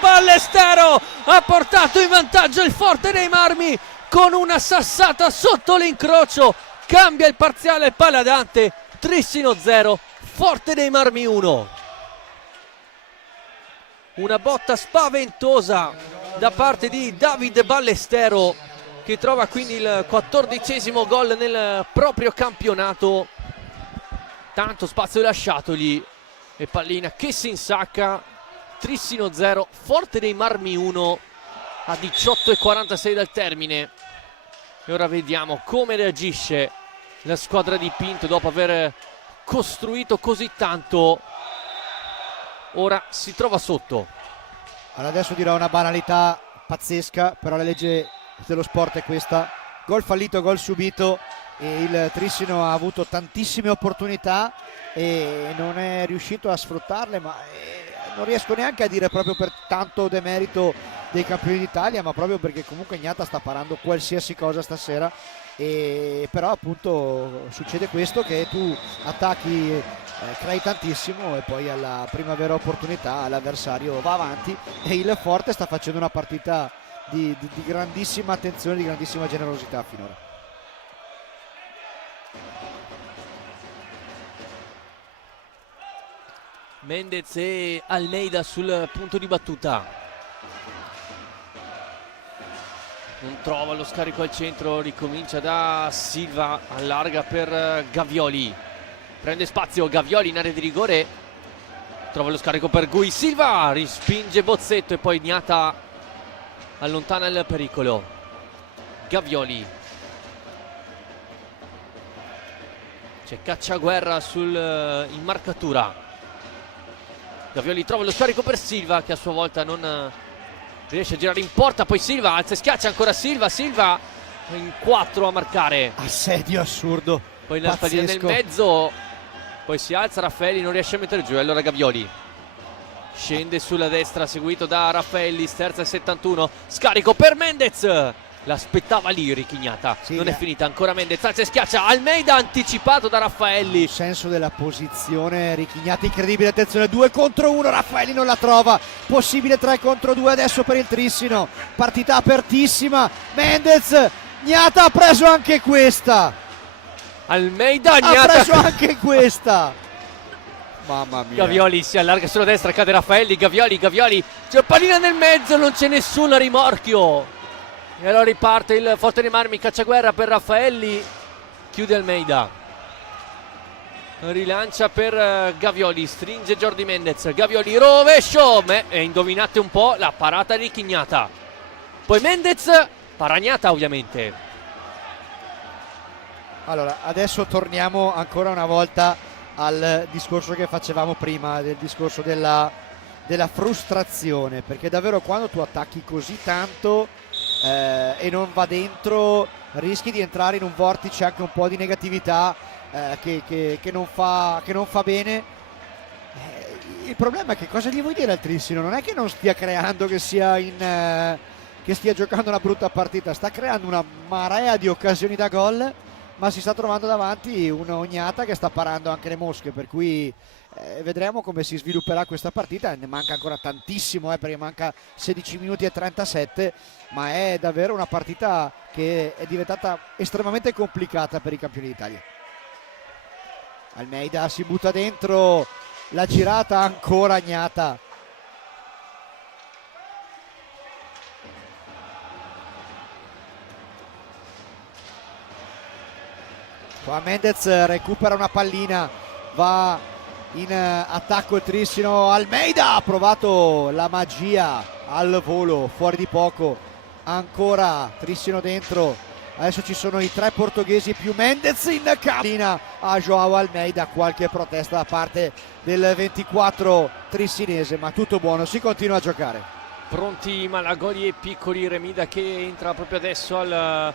Ballestero ha portato in vantaggio il Forte dei Marmi con una sassata sotto l'incrocio, cambia il parziale Paladante. Trissino 0, Forte dei Marmi 1. Una botta spaventosa da parte di Davide Ballestero, che trova quindi il 14° gol nel proprio campionato. Tanto spazio lasciatogli, e pallina che si insacca. Trissino 0, Forte dei Marmi 1 a 18:46 dal termine. E ora vediamo come reagisce la squadra di Pinto dopo aver costruito così tanto. Ora si trova sotto. Allora adesso dirò una banalità pazzesca, però la legge dello sport è questa: gol fallito, gol subito, e il Trissino ha avuto tantissime opportunità e non è riuscito a sfruttarle, ma non riesco neanche a dire proprio per tanto demerito dei campioni d'Italia, ma proprio perché comunque Ignata sta parando qualsiasi cosa stasera. E però appunto succede questo, che tu attacchi, crei tantissimo e poi alla prima vera opportunità l'avversario va avanti, e il Forte sta facendo una partita di grandissima attenzione, di grandissima generosità finora. Mendez e Almeida sul punto di battuta. Non trova lo scarico al centro, ricomincia da Silva, allarga per Gavioli, prende spazio Gavioli in area di rigore, trova lo scarico per Gui, Silva rispinge Bozzetto e poi Ignata allontana il pericolo. Gavioli, c'è Cacciaguerra in marcatura. Gavioli trova lo scarico per Silva, che a sua volta non riesce a girare in porta, poi Silva alza e schiaccia ancora Silva in 4 a marcare. Assedio assurdo, Poi la pallina nel mezzo, poi si alza Raffaelli, non riesce a mettere giù, e allora Gavioli scende sulla destra seguito da Raffaelli, sterza e 71, scarico per Mendez, l'aspettava lì Ignata, sì, non è finita ancora. Mendez alza e schiaccia, Almeida anticipato da Raffaelli. Il senso della posizione Ignata incredibile, attenzione, 2 contro 1, Raffaelli non la trova, possibile 3 contro 2 adesso per il Trissino, partita apertissima. Mendez, Ignata ha preso anche questa, Almeida, Ignata ha preso anche questa. Mamma mia. Gavioli si allarga sulla destra, cade Raffaelli, Gavioli, c'è pallina nel mezzo, non c'è nessun rimorchio. E allora riparte il Forte dei Marmi, Cacciaguerra per Raffaelli, chiude Almeida, rilancia per Gavioli, stringe Jordi Mendez, Gavioli rovescio, e indovinate un po' la parata di Ignata, poi Mendez, paragnata ovviamente. Allora adesso torniamo ancora una volta al discorso che facevamo prima, del discorso della frustrazione, perché davvero quando tu attacchi così tanto e non va dentro, rischi di entrare in un vortice anche un po' di negatività che non fa bene. Il problema è che cosa gli vuoi dire al Trissino? Non è che non stia creando, che stia giocando una brutta partita, sta creando una marea di occasioni da gol, ma si sta trovando davanti una Ognata che sta parando anche le mosche, per cui vedremo come si svilupperà questa partita. Ne manca ancora tantissimo, perché manca 16 minuti e 37, ma è davvero una partita che è diventata estremamente complicata per i campioni d'Italia. Almeida si butta dentro, la girata ancora Ignata, qua Mendez recupera una pallina, va in attacco il Trissino, Almeida ha provato la magia al volo, fuori di poco, ancora Trissino dentro, adesso ci sono i 3 portoghesi più Mendez in cabina a Joao Almeida, qualche protesta da parte del 24 trissinese, ma tutto buono, si continua a giocare. Pronti Malagoli e Piccoli, Remida che entra proprio adesso al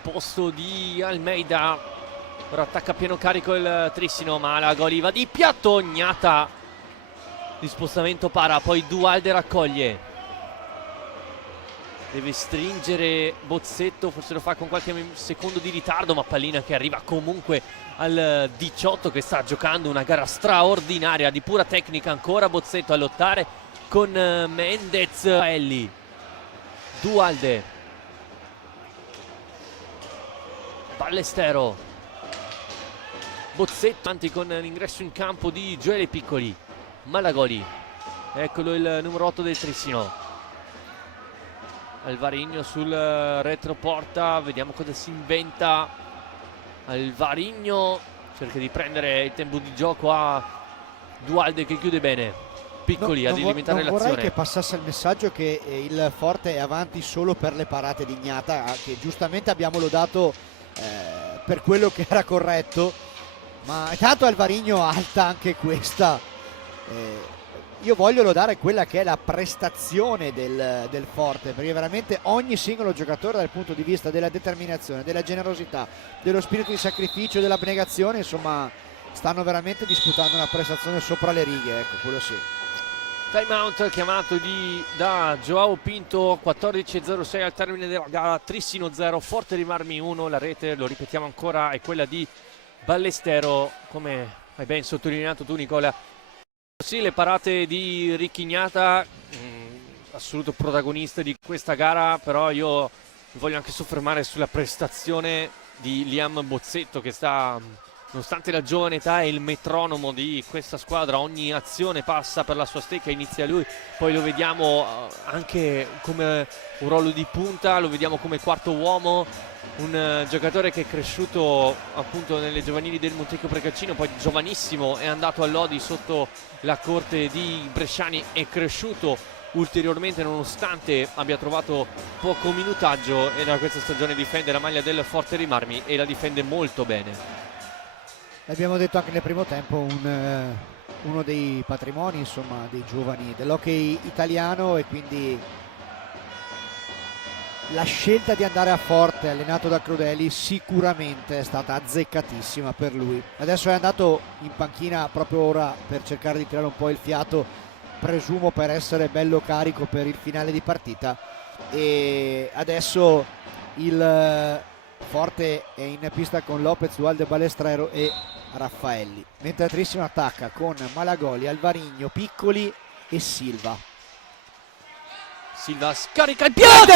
posto di Almeida. Ora attacca a pieno carico il Trissino, Malagoli va di piatto, Ignata di spostamento para, poi Dualde raccoglie, deve stringere Bozzetto, forse lo fa con qualche secondo di ritardo, ma pallina che arriva comunque al 18, che sta giocando una gara straordinaria di pura tecnica. Ancora Bozzetto a lottare con Mendez, Elli, Dualde, Ballestero, Bozzetto avanti con l'ingresso in campo di Gioele Piccoli, Malagoli, eccolo il numero 8 del Trissino, Alvarigno sul retroporta, vediamo cosa si inventa. Alvarigno cerca di prendere il tempo di gioco a Dualde che chiude bene, Piccoli ad alimentare l'azione. Vorrei che passasse il messaggio che il Forte è avanti solo per le parate di Ignata, che giustamente abbiamo lodato per quello che era corretto, ma intanto Alvarinho alta anche questa. Io voglio lodare quella che è la prestazione del Forte, perché veramente ogni singolo giocatore dal punto di vista della determinazione, della generosità, dello spirito di sacrificio, dell'abnegazione, insomma stanno veramente disputando una prestazione sopra le righe, ecco, quello sì. Time out chiamato da Joao Pinto, 14:06 al termine della gara, Trissino 0, Forte dei Marmi 1, la rete, lo ripetiamo ancora, è quella di Ballestero, come hai ben sottolineato tu Nicola. Sì, le parate di Ricchignata, assoluto protagonista di questa gara, però io voglio anche soffermare sulla prestazione di Liam Bozzetto, che sta, nonostante la giovane età, è il metronomo di questa squadra, ogni azione passa per la sua stecca, inizia lui, poi lo vediamo anche come un ruolo di punta, lo vediamo come quarto uomo, un giocatore che è cresciuto appunto nelle giovanili del Montecchio Precaccino, poi giovanissimo è andato all'Odi sotto la corte di Bresciani, è cresciuto ulteriormente nonostante abbia trovato poco minutaggio e da questa stagione difende la maglia del Forte dei Marmi e la difende molto bene. L'abbiamo detto anche nel primo tempo, uno dei patrimoni insomma dei giovani dell'hockey italiano, e quindi la scelta di andare a Forte allenato da Crudeli sicuramente è stata azzeccatissima per lui. Adesso è andato in panchina proprio ora per cercare di tirare un po' il fiato, presumo per essere bello carico per il finale di partita, e adesso il Forte è in pista con Lopez, Dualde, Balestrero e Raffaelli, mentre Trissino attacca con Malagoli, Alvarinho, Piccoli e Silva. Silva scarica il piatto!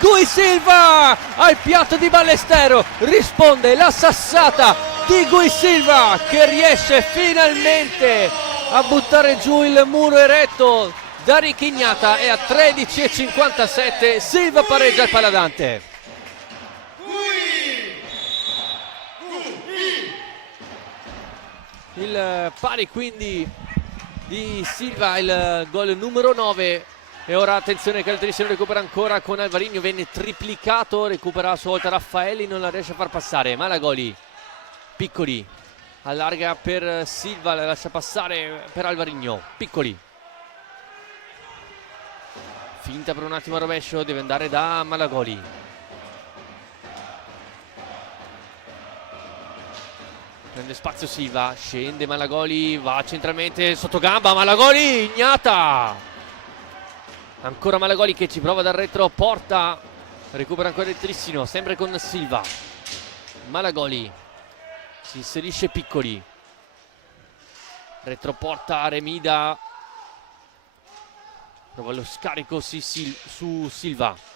Gui Silva al piatto di Ballestero, risponde la sassata di Gui Silva che riesce finalmente a buttare giù il muro eretto da Ricchignata, e a 13:57 Silva pareggia il Paladante. Il pari quindi di Silva, il gol numero 9, e ora attenzione che il Trissino recupera ancora con Alvarinho, venne triplicato, recupera a sua volta Raffaelli, non la riesce a far passare, Malagoli, Piccoli, allarga per Silva, la lascia passare per Alvarinho, Piccoli, finta per un attimo a rovescio, deve andare da Malagoli. Prende spazio Silva, scende Malagoli, va centralmente sotto gamba, Malagoli, Ignata! Ancora Malagoli che ci prova dal retro, porta, recupera ancora il Trissino, sempre con Silva. Malagoli, si inserisce Piccoli. Retroporta Remida, prova lo scarico su Silva.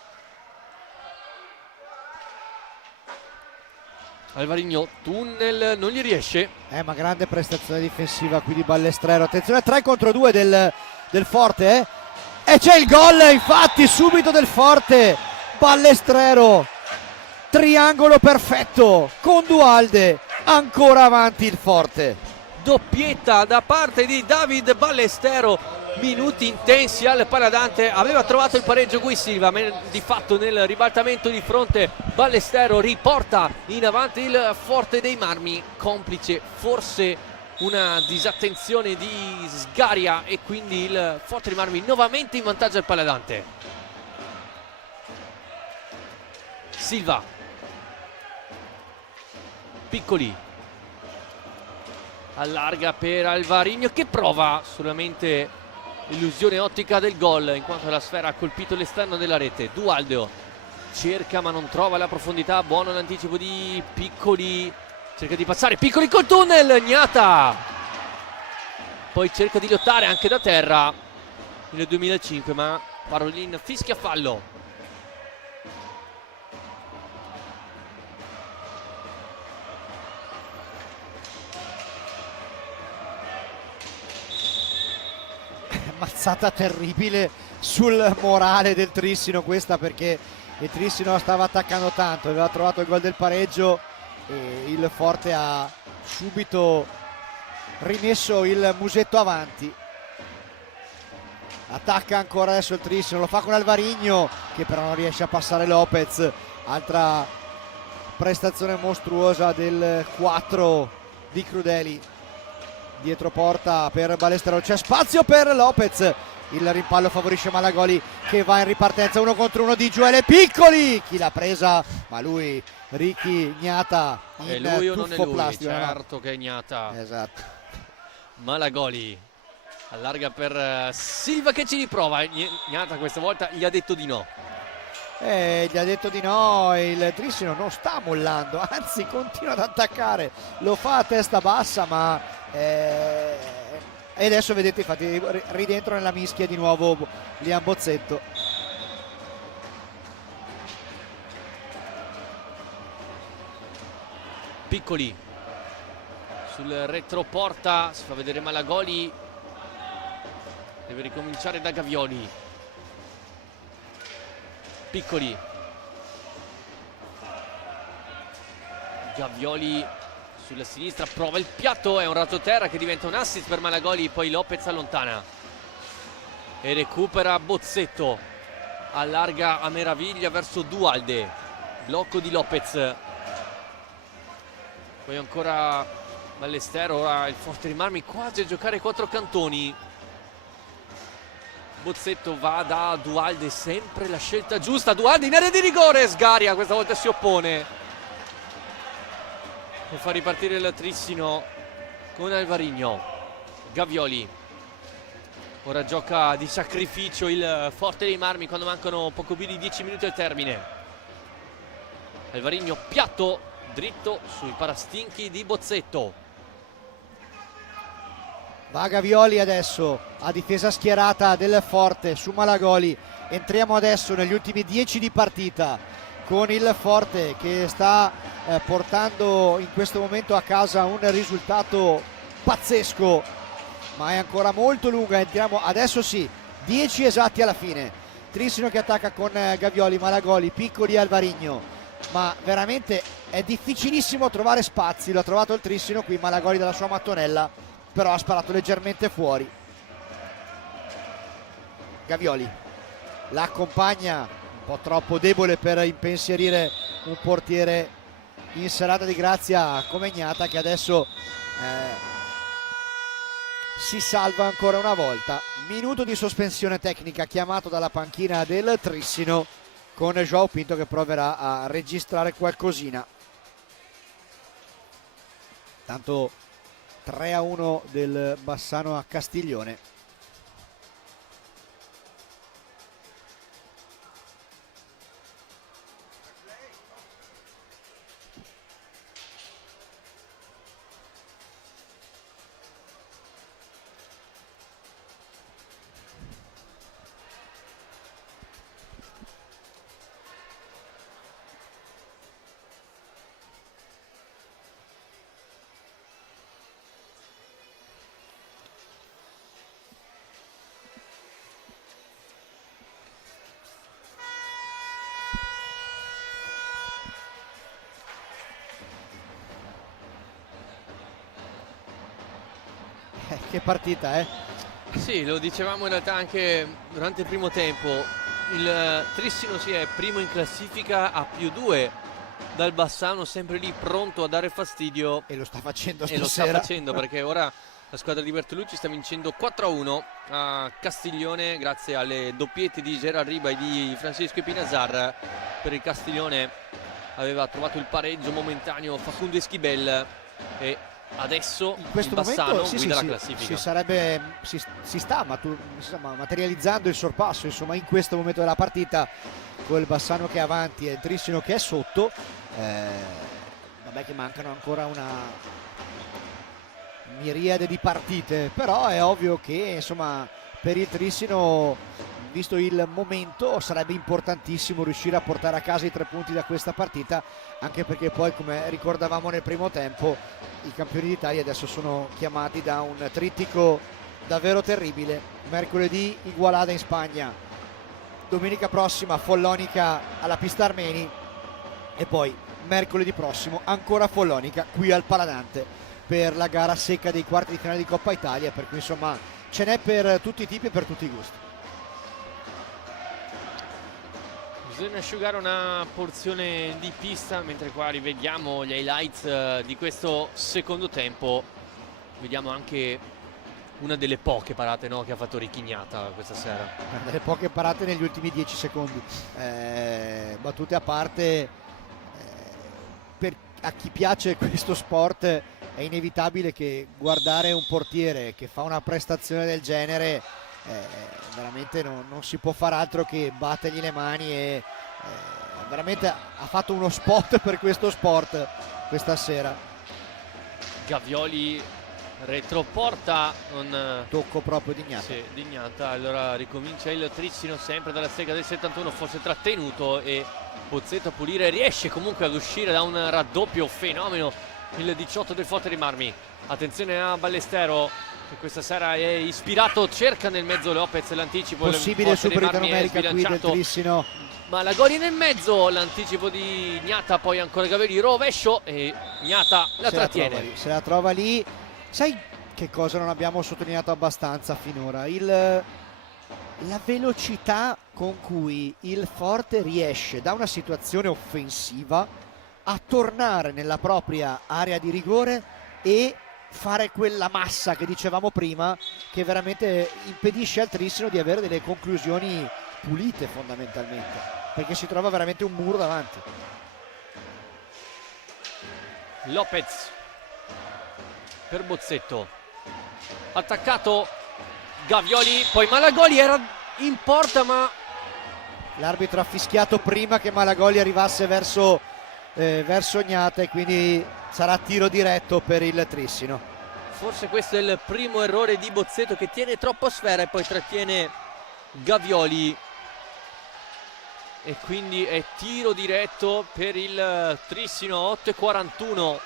Alvarinho, tunnel, non gli riesce. Ma grande prestazione difensiva qui di Balestrero. Attenzione, 3 contro 2 del Forte, e c'è il gol infatti subito del Forte. Balestrero, triangolo perfetto con Dualde, ancora avanti il Forte. Doppietta da parte di David Ballestero, minuti intensi al Paladante, aveva trovato il pareggio Gui Silva, ma di fatto nel ribaltamento di fronte Ballestero riporta in avanti il Forte dei Marmi, complice forse una disattenzione di Sgaria, e quindi il Forte dei Marmi nuovamente in vantaggio al Paladante. Silva, Piccoli, allarga per Alvarinho che prova solamente illusione ottica del gol, in quanto la sfera ha colpito l'esterno della rete. Dualdeo cerca ma non trova la profondità, buono l'anticipo di Piccoli, cerca di passare, Piccoli col tunnel, Gnata poi cerca di lottare anche da terra nel 2005, ma Parolin fischia fallo. Mazzata terribile sul morale del Trissino questa, perché il Trissino stava attaccando tanto, aveva trovato il gol del pareggio e il Forte ha subito rimesso il musetto avanti. Attacca ancora adesso il Trissino, lo fa con Alvarinho che però non riesce a passare Lopez, altra prestazione mostruosa del 4 di Crudeli. Dietro porta per Ballesteros, c'è spazio per Lopez, il rimpallo favorisce Malagoli che va in ripartenza 1 contro 1 di Gioele Piccoli. Chi l'ha presa? Ma lui, Ricky Gnata, in è lui o non è tuffo lui? plastico. Certo che è Gnata. Esatto. Malagoli allarga per Silva che ci riprova. Gnata questa volta gli ha detto di no. Gli ha detto di no, e il Trissino non sta mollando, anzi continua ad attaccare, lo fa a testa bassa, ma e adesso vedete, infatti, ridentro nella mischia di nuovo Liam Bozzetto. Piccoli sul retroporta, si fa vedere Malagoli, deve ricominciare da Gavioli. Piccoli, Gavioli sulla sinistra, prova il piatto, è un rasoterra che diventa un assist per Malagoli, poi Lopez allontana e recupera Bozzetto, allarga a meraviglia verso Dualde, blocco di Lopez, poi ancora Ballesteros, ora il Forte dei Marmi quasi a giocare 4 cantoni. Bozzetto va da Dualde, sempre la scelta giusta. Dualde in area di rigore, Sgaria questa volta si oppone e fa ripartire il Trissino con Alvarino. Gavioli ora gioca di sacrificio il Forte dei Marmi quando mancano poco più di 10 minuti al termine. Alvarino, piatto dritto sui parastinchi di Bozzetto. Va Gavioli adesso a difesa schierata del Forte su Malagoli. Entriamo adesso negli ultimi 10 di partita con il Forte che sta portando in questo momento a casa un risultato pazzesco, ma è ancora molto lunga. Entriamo adesso, sì, 10 esatti alla fine. Trissino che attacca con Gavioli, Malagoli, Piccoli e Alvarino, ma veramente è difficilissimo trovare spazi. Lo ha trovato il Trissino qui, Malagoli dalla sua mattonella, però ha sparato leggermente fuori. Gavioli l'accompagna, un po' troppo debole per impensierire un portiere in serata di grazia come Gnata, che adesso si salva ancora una volta. Minuto di sospensione tecnica chiamato dalla panchina del Trissino, con Joao Pinto che proverà a registrare qualcosina. Tanto 3-1 del Bassano a Castiglione. Che partita, eh? Sì, lo dicevamo in realtà anche durante il primo tempo. Il Trissino si è primo in classifica a +2 dal Bassano, sempre lì pronto a dare fastidio. E lo sta facendo stasera. E lo sta facendo perché ora la squadra di Bertolucci sta vincendo 4-1 a Castiglione grazie alle doppiette di Gerard Riba e di Francesco Pinazar. Per il Castiglione aveva trovato il pareggio momentaneo Facundo Eschibel e adesso in questo il Bassano momento guida la classifica. Si sta materializzando il sorpasso, insomma, in questo momento della partita, con il Bassano che è avanti e il Trissino che è sotto. Vabbè, che mancano ancora una miriade di partite, però è ovvio che, insomma, per il Trissino, visto il momento, sarebbe importantissimo riuscire a portare a casa i 3 punti da questa partita, anche perché poi, come ricordavamo nel primo tempo, i campioni d'Italia adesso sono chiamati da un trittico davvero terribile. Mercoledì Igualada in Spagna, domenica prossima Follonica alla pista Armeni e poi mercoledì prossimo ancora Follonica qui al Paladante per la gara secca dei quarti di finale di Coppa Italia, per cui insomma ce n'è per tutti i tipi e per tutti i gusti. Bisogna asciugare una porzione di pista, mentre qua rivediamo gli highlights di questo secondo tempo. Vediamo anche una delle poche parate, no, che ha fatto Ricky Gnata questa sera. Delle poche parate negli ultimi 10 secondi. Battute a parte, a chi piace questo sport è inevitabile che guardare un portiere che fa una prestazione del genere veramente non si può fare altro che battergli le mani e veramente ha fatto uno spot per questo sport questa sera. Gavioli retroporta, non tocco proprio di Gnata. Sì, di Gnata. Allora ricomincia il Trissino sempre dalla sega del 71, forse trattenuto, e Bozzetto a pulire, riesce comunque ad uscire da un raddoppio fenomeno il 18 del Forte dei Marmi. Attenzione a Ballestero che questa sera è ispirato, cerca nel mezzo Lopez l'anticipo. Possibile superiorità numerica qui del Trissino. Malagori nel mezzo, l'anticipo di Gnata, poi ancora Gavioli, rovescio e Gnata la trattiene. Se la trova lì. Sai che cosa non abbiamo sottolineato abbastanza finora? La velocità con cui il Forte riesce da una situazione offensiva a tornare nella propria area di rigore e fare quella massa che dicevamo prima, che veramente impedisce al Trissino di avere delle conclusioni pulite fondamentalmente, perché si trova veramente un muro davanti. Lopez per Bozzetto, attaccato Gavioli, poi Malagoli era in porta, ma l'arbitro ha fischiato prima che Malagoli arrivasse verso Gnata e quindi sarà tiro diretto per il Trissino. Forse questo è il primo errore di Bozzetto, che tiene troppo sfera e poi trattiene Gavioli, e quindi è tiro diretto per il Trissino. 8:41.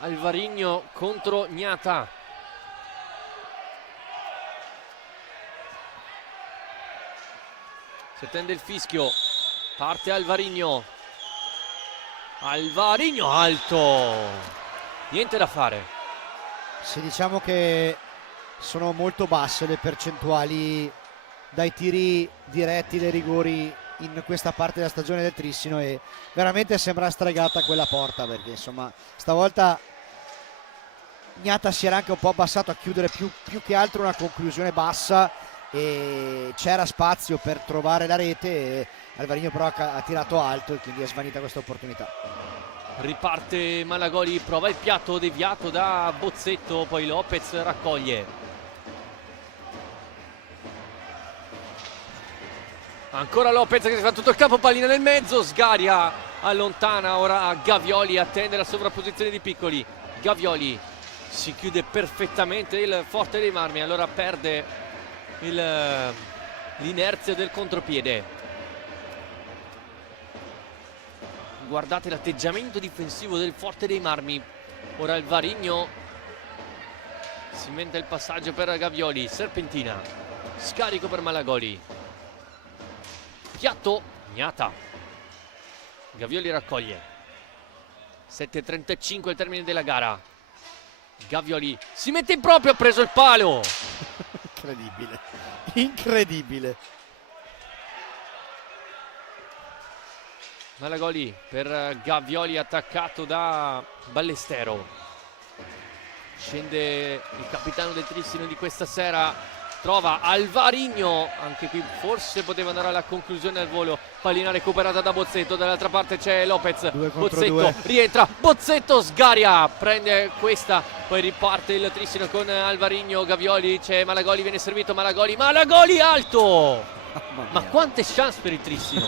Alvarigno contro Gnata. Si attende il fischio, parte Alvarigno alto, niente da fare. Se diciamo che sono molto basse le percentuali dai tiri diretti dai rigori in questa parte della stagione del Trissino, e veramente sembra stregata quella porta, perché insomma stavolta Gnata si era anche un po' abbassato a chiudere più che altro una conclusione bassa, e c'era spazio per trovare la rete e Alvarigno però ha tirato alto e quindi è svanita questa opportunità. Riparte Malagoli, prova il piatto deviato da Bozzetto, poi Lopez raccoglie. Ancora Lopez che si fa tutto il campo, pallina nel mezzo, Sgaria allontana ora Gavioli, attende la sovrapposizione di Piccoli. Gavioli, si chiude perfettamente il Forte dei Marmi, allora perde l'inerzia del contropiede. Guardate l'atteggiamento difensivo del Forte dei Marmi. Ora Alvarigno si inventa il passaggio per Gavioli, serpentina, scarico per Malagoli, piatto Gnata, Gavioli raccoglie. 7:35 al termine della gara. Gavioli si mette in proprio, ha preso il palo. Incredibile. Malagoli per Gavioli, attaccato da Ballestero. Scende il capitano del Trissino di questa sera, trova Alvarigno, anche qui forse poteva andare alla conclusione al volo. Pallina recuperata da Bozzetto, dall'altra parte c'è Lopez, Bozzetto rientra, Bozzetto sgaria, prende questa, poi riparte il Trissino con Alvarigno. Gavioli, c'è Malagoli, viene servito Malagoli alto. Ma quante chance per il Trissino!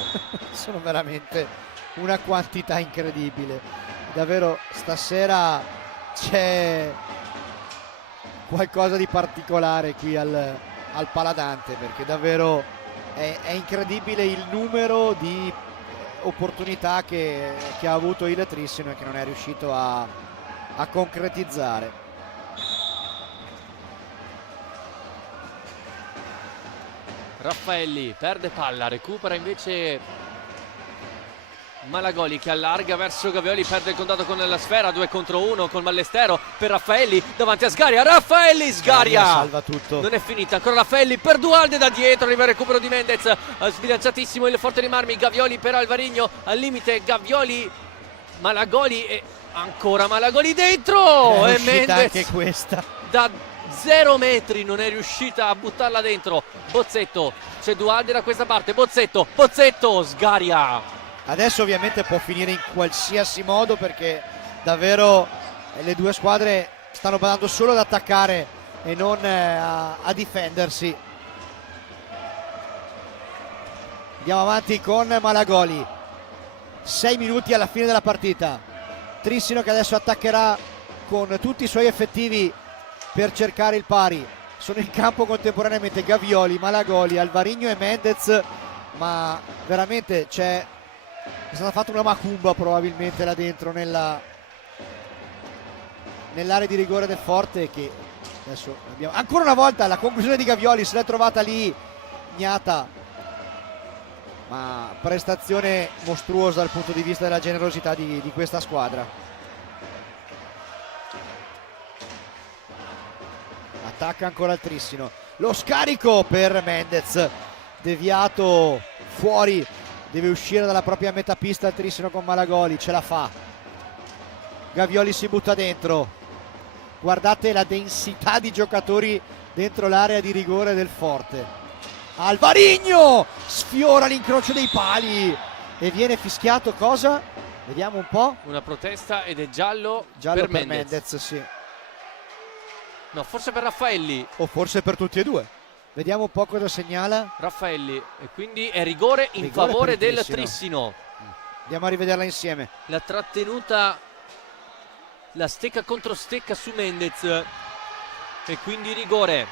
Sono veramente una quantità incredibile. Davvero stasera c'è qualcosa di particolare qui al Paladante, perché davvero è incredibile il numero di opportunità che ha avuto il Trissino e che non è riuscito a concretizzare. Raffaelli perde palla, recupera invece Malagoli che allarga verso Gavioli, perde il contatto con la sfera, 2 contro 1 con Ballestero per Raffaelli davanti a Sgaria. Raffaelli, Sgaria salva tutto. Non è finita, ancora Raffaelli per Dualde da dietro, arriva il recupero di Mendez, sbilanciatissimo il Forte dei Marmi. Gavioli per Alvarigno al limite, Gavioli, Malagoli e ancora Malagoli dentro, e Mendez anche questa da 0 metri non è riuscita a buttarla dentro. Bozzetto, c'è Dualde da questa parte, Bozzetto, Sgaria. Adesso ovviamente può finire in qualsiasi modo, perché davvero le due squadre stanno badando solo ad attaccare e non a difendersi. Andiamo avanti con Malagoli, 6 minuti alla fine della partita. Trissino che adesso attaccherà con tutti i suoi effettivi per cercare il pari. Sono in campo contemporaneamente Gavioli, Malagoli, Alvarigno e Mendez, ma veramente è stata fatta una macumba probabilmente là dentro nell'area di rigore del Forte, che adesso abbiamo ancora una volta la conclusione di Gavioli, se l'è trovata lì Gnata, ma prestazione mostruosa dal punto di vista della generosità di questa squadra. Attacca ancora il Trissino, lo scarico per Mendez, deviato fuori, deve uscire dalla propria metà pista il Trissino con Malagoli, ce la fa. Gavioli si butta dentro, guardate la densità di giocatori dentro l'area di rigore del Forte. Alvarigno sfiora l'incrocio dei pali e viene fischiato cosa? Vediamo un po'. Una protesta ed è giallo Per Mendez. Mendez, sì. No, forse per Raffaelli. O forse per tutti e due. Vediamo un po' cosa segnala. Raffaelli, e quindi è rigore in Rigore favore per il del Trissino. Trissino. Andiamo a rivederla insieme. La trattenuta, la stecca contro stecca su Mendez, e quindi rigore.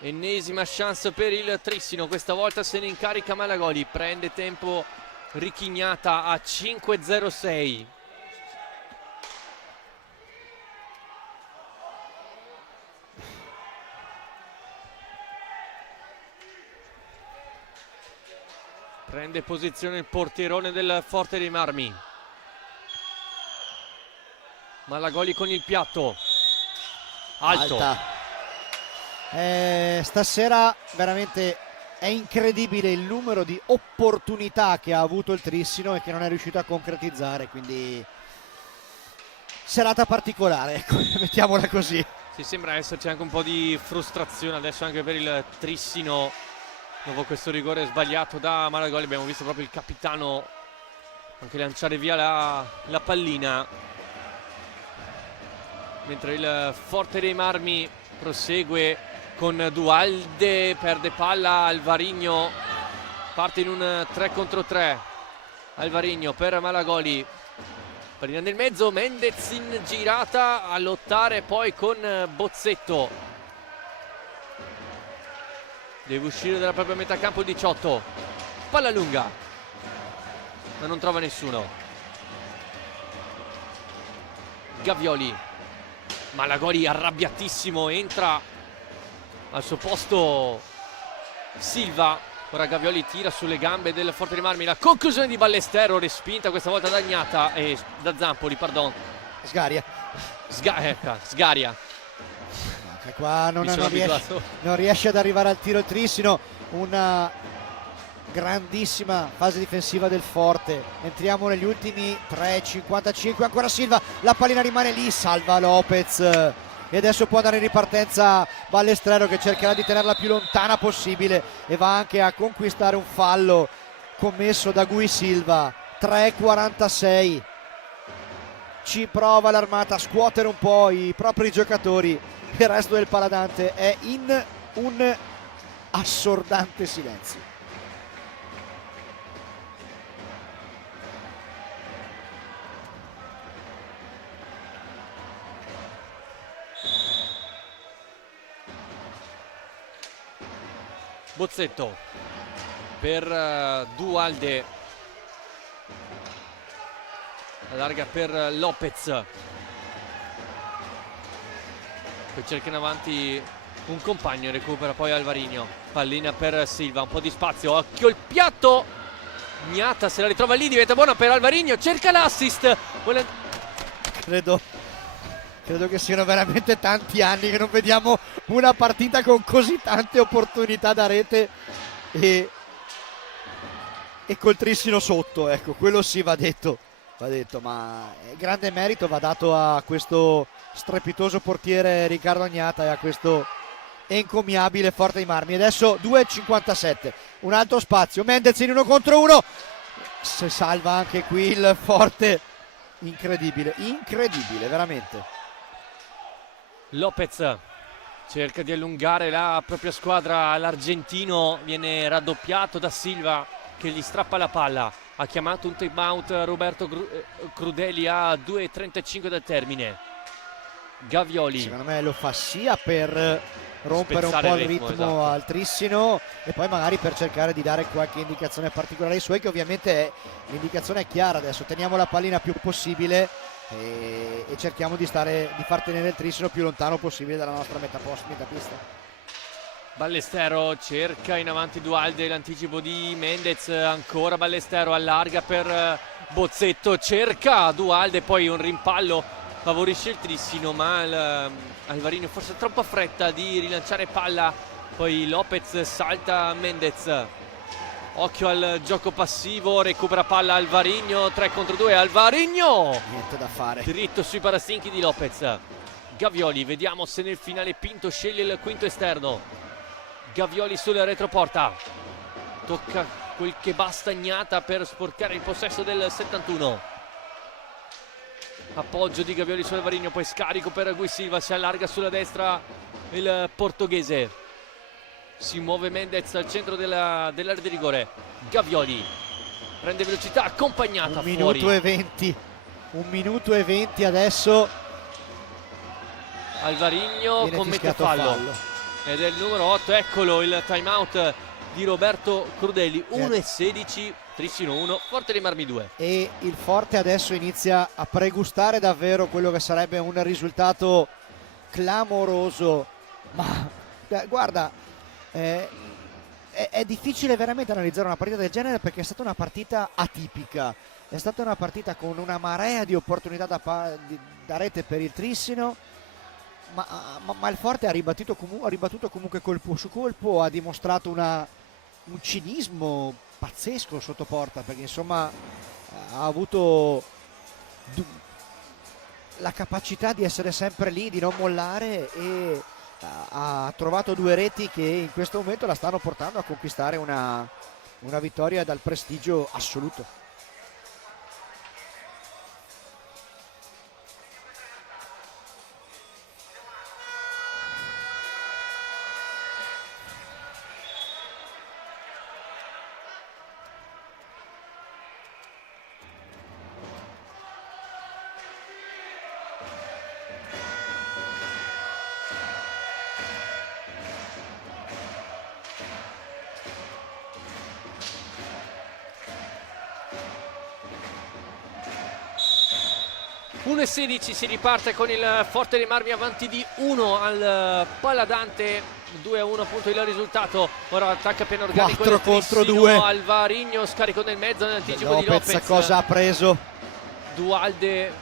Ennesima chance per il Trissino, questa volta se ne incarica Malagoli, prende tempo Richignata a 5:06. Prende posizione il portierone del Forte dei Marmi. Malagoli con il piatto. Alto. Alta. Stasera veramente è incredibile il numero di opportunità che ha avuto il Trissino e che non è riuscito a concretizzare, quindi serata particolare, ecco, mettiamola così. Sì, sembra esserci anche un po' di frustrazione adesso anche per il Trissino dopo questo rigore sbagliato da Malagoli. Abbiamo visto proprio il capitano anche lanciare via la pallina, mentre il Forte dei Marmi prosegue con Dualde, perde palla Alvarigno, parte in un 3 contro 3. Alvarigno per Malagoli, pallina nel mezzo, Mendez in girata a lottare poi con Bozzetto, deve uscire dalla propria metà campo il 18, palla lunga ma non trova nessuno. Gavioli, Malagoli arrabbiatissimo, entra al suo posto Silva. Ora Gavioli tira sulle gambe del Forte dei Marmi, la conclusione di Ballestero, respinta questa volta da Gnata e da Zampoli, pardon. Sgaria. Sgaria. Che qua non abituato. riesce ad arrivare al tiro il Trissino. Una grandissima fase difensiva del Forte. Entriamo negli ultimi 3:55, ancora Silva, la pallina rimane lì, salva Lopez e adesso può andare in ripartenza Ballestero, che cercherà di tenerla più lontana possibile e va anche a conquistare un fallo commesso da Gui Silva. 3:46, ci prova l'Armata a scuotere un po' i propri giocatori, il resto del Paladante è in un assordante silenzio. Bozzetto per Dualde, allarga per Lopez, poi cerca in avanti un compagno, recupera poi Alvarinho, pallina per Silva, un po' di spazio, occhio il piatto, Gnata se la ritrova lì, diventa buona per Alvarinho, cerca l'assist. Credo che siano veramente tanti anni che non vediamo una partita con così tante opportunità da rete e col trissino sotto, ecco, quello sì va detto, ma grande merito va dato a questo strepitoso portiere Riccardo Gnata e a questo encomiabile Forte dei Marmi. Adesso 2,57, un altro spazio, Mendez in 1 contro 1, se salva anche qui il Forte, incredibile veramente. Lopez cerca di allungare la propria squadra, l'argentino viene raddoppiato da Silva che gli strappa la palla, ha chiamato un time out Roberto Crudeli a 2,35 dal termine. Gavioli secondo me lo fa sia per rompere un spezzare po' il il ritmo, ritmo esatto, al Trissino e poi magari per cercare di dare qualche indicazione particolare ai suoi, che ovviamente l'indicazione è chiara: adesso teniamo la pallina più possibile e cerchiamo di far tenere il Trissino più lontano possibile dalla nostra metà pista. Ballestero cerca in avanti Dualde, l'anticipo di Mendez, ancora Ballestero allarga per Bozzetto, cerca Dualde, poi un rimpallo favorisce il Trissino, ma Alvarinho forse troppa fretta di rilanciare palla, poi Lopez salta Mendez, occhio al gioco passivo, recupera palla Alvarinho, 3 contro 2, Alvarinho Niente da fare, dritto sui parastinchi di Lopez. Gavioli, vediamo se nel finale Pinto sceglie il quinto esterno. Gavioli sulla retroporta, tocca quel che basta Gnata per sporcare il possesso del 71. Appoggio di Gavioli su Alvarinho, poi scarico per Gui Silva, si allarga sulla destra il portoghese, si muove Mendez al centro dell'area di rigore. Gavioli prende velocità, accompagnata fuori. 1 minuto e 20 adesso. Alvarinho commette fallo. Ed è il numero 8, eccolo il time out di Roberto Crudeli. 1,16, Trissino 1, Forte dei Marmi 2. E il Forte adesso inizia a pregustare davvero quello che sarebbe un risultato clamoroso, ma guarda, è difficile veramente analizzare una partita del genere, perché è stata una partita atipica, è stata una partita con una marea di opportunità da rete per il Trissino, ma il Forte ha ribattuto comunque colpo su colpo, ha dimostrato un cinismo pazzesco sotto porta, perché insomma ha avuto la capacità di essere sempre lì, di non mollare, e ha trovato 2 reti che in questo momento la stanno portando a conquistare una vittoria dal prestigio assoluto. e 16, si riparte con il Forte dei Marmi avanti di 1 al Paladante, 2-1 appunto il risultato. Ora attacca pieno organico 4 contro 2. Alvarinho, scarico nel mezzo nell'anticipo di Lopez. Cosa ha preso? Dualde,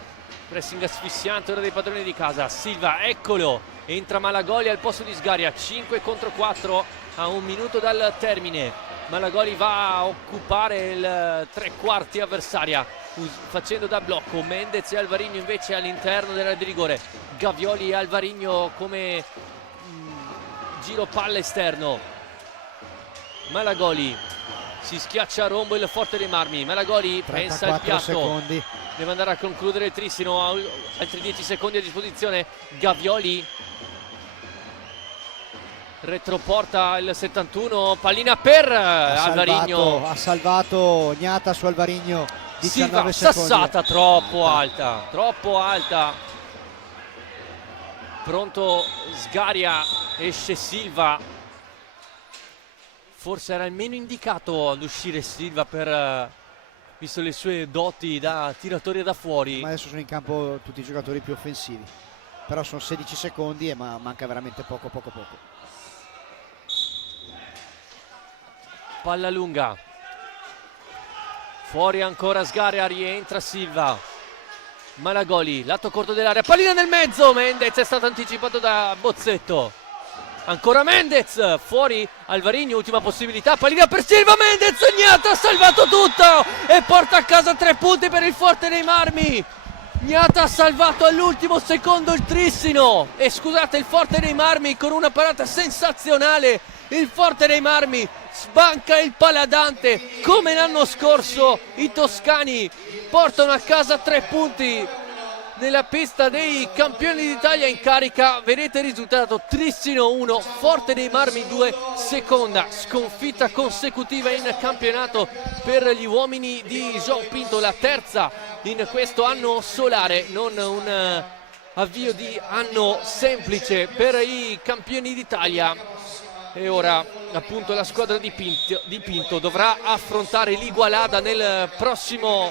pressing asfissiante ora dei padroni di casa. Silva, eccolo, entra Malagoli al posto di Sgaria, 5 contro 4 a 1 minuto dal termine. Malagoli va a occupare il 3/4 avversaria facendo da blocco. Mendez e Alvarinho invece all'interno dell'area di rigore. Gavioli e Alvarinho come giro palla esterno. Malagoli si schiaccia a rombo il Forte dei Marmi. Malagoli pensa al piatto, secondi. deve andare a concludere il Trissino, altri 10 secondi a disposizione. Gavioli retroporta il 71, pallina per Alvarinho, ha salvato Gnata su Alvarinho. 19 Silva, secondi. sassata troppo alta, pronto Sgaria, esce Silva, forse era il meno indicato ad uscire Silva visto le sue doti da tiratore da fuori. Ma adesso sono in campo tutti i giocatori più offensivi, però sono 16 secondi e manca veramente poco. palla lunga, fuori ancora Sgarea, rientra Silva, Malagoli, lato corto dell'area, pallina nel mezzo, Mendez è stato anticipato da Bozzetto, ancora Mendez, fuori Alvarini, ultima possibilità, pallina per Silva, Mendez, Gnata ha salvato tutto e porta a casa 3 punti per il Forte dei Marmi. Gnata ha salvato all'ultimo secondo il Trissino e scusate il Forte dei Marmi con una parata sensazionale. Il Forte dei Marmi sbanca il Paladante come l'anno scorso. I toscani portano a casa 3 punti nella pista dei campioni d'Italia in carica. Vedete il risultato: Trissino 1, Forte dei Marmi 2, seconda sconfitta consecutiva in campionato per gli uomini di João Pinto, la terza in questo anno solare, non un avvio di anno semplice per i campioni d'Italia. E ora appunto la squadra di Pinto dovrà affrontare l'Igualada nel prossimo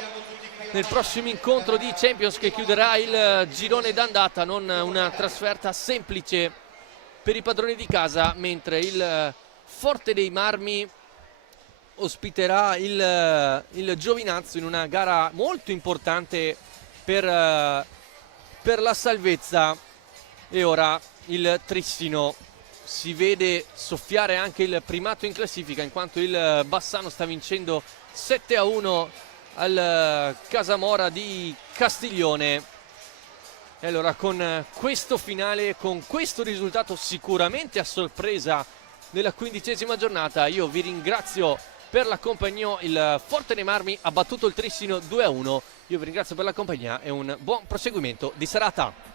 incontro di Champions che chiuderà il girone d'andata. Non una trasferta semplice per i padroni di casa, mentre il Forte dei Marmi ospiterà il Giovinazzo in una gara molto importante per la salvezza. E ora il Trissino si vede soffiare anche il primato in classifica, in quanto il Bassano sta vincendo 7-1 al Casamora di Castiglione. E allora con questo finale, con questo risultato sicuramente a sorpresa della 15ª giornata, io vi ringrazio per la compagnia. Il Forte dei Marmi ha battuto il Trissino 2-1. Io vi ringrazio per la compagnia e un buon proseguimento di serata.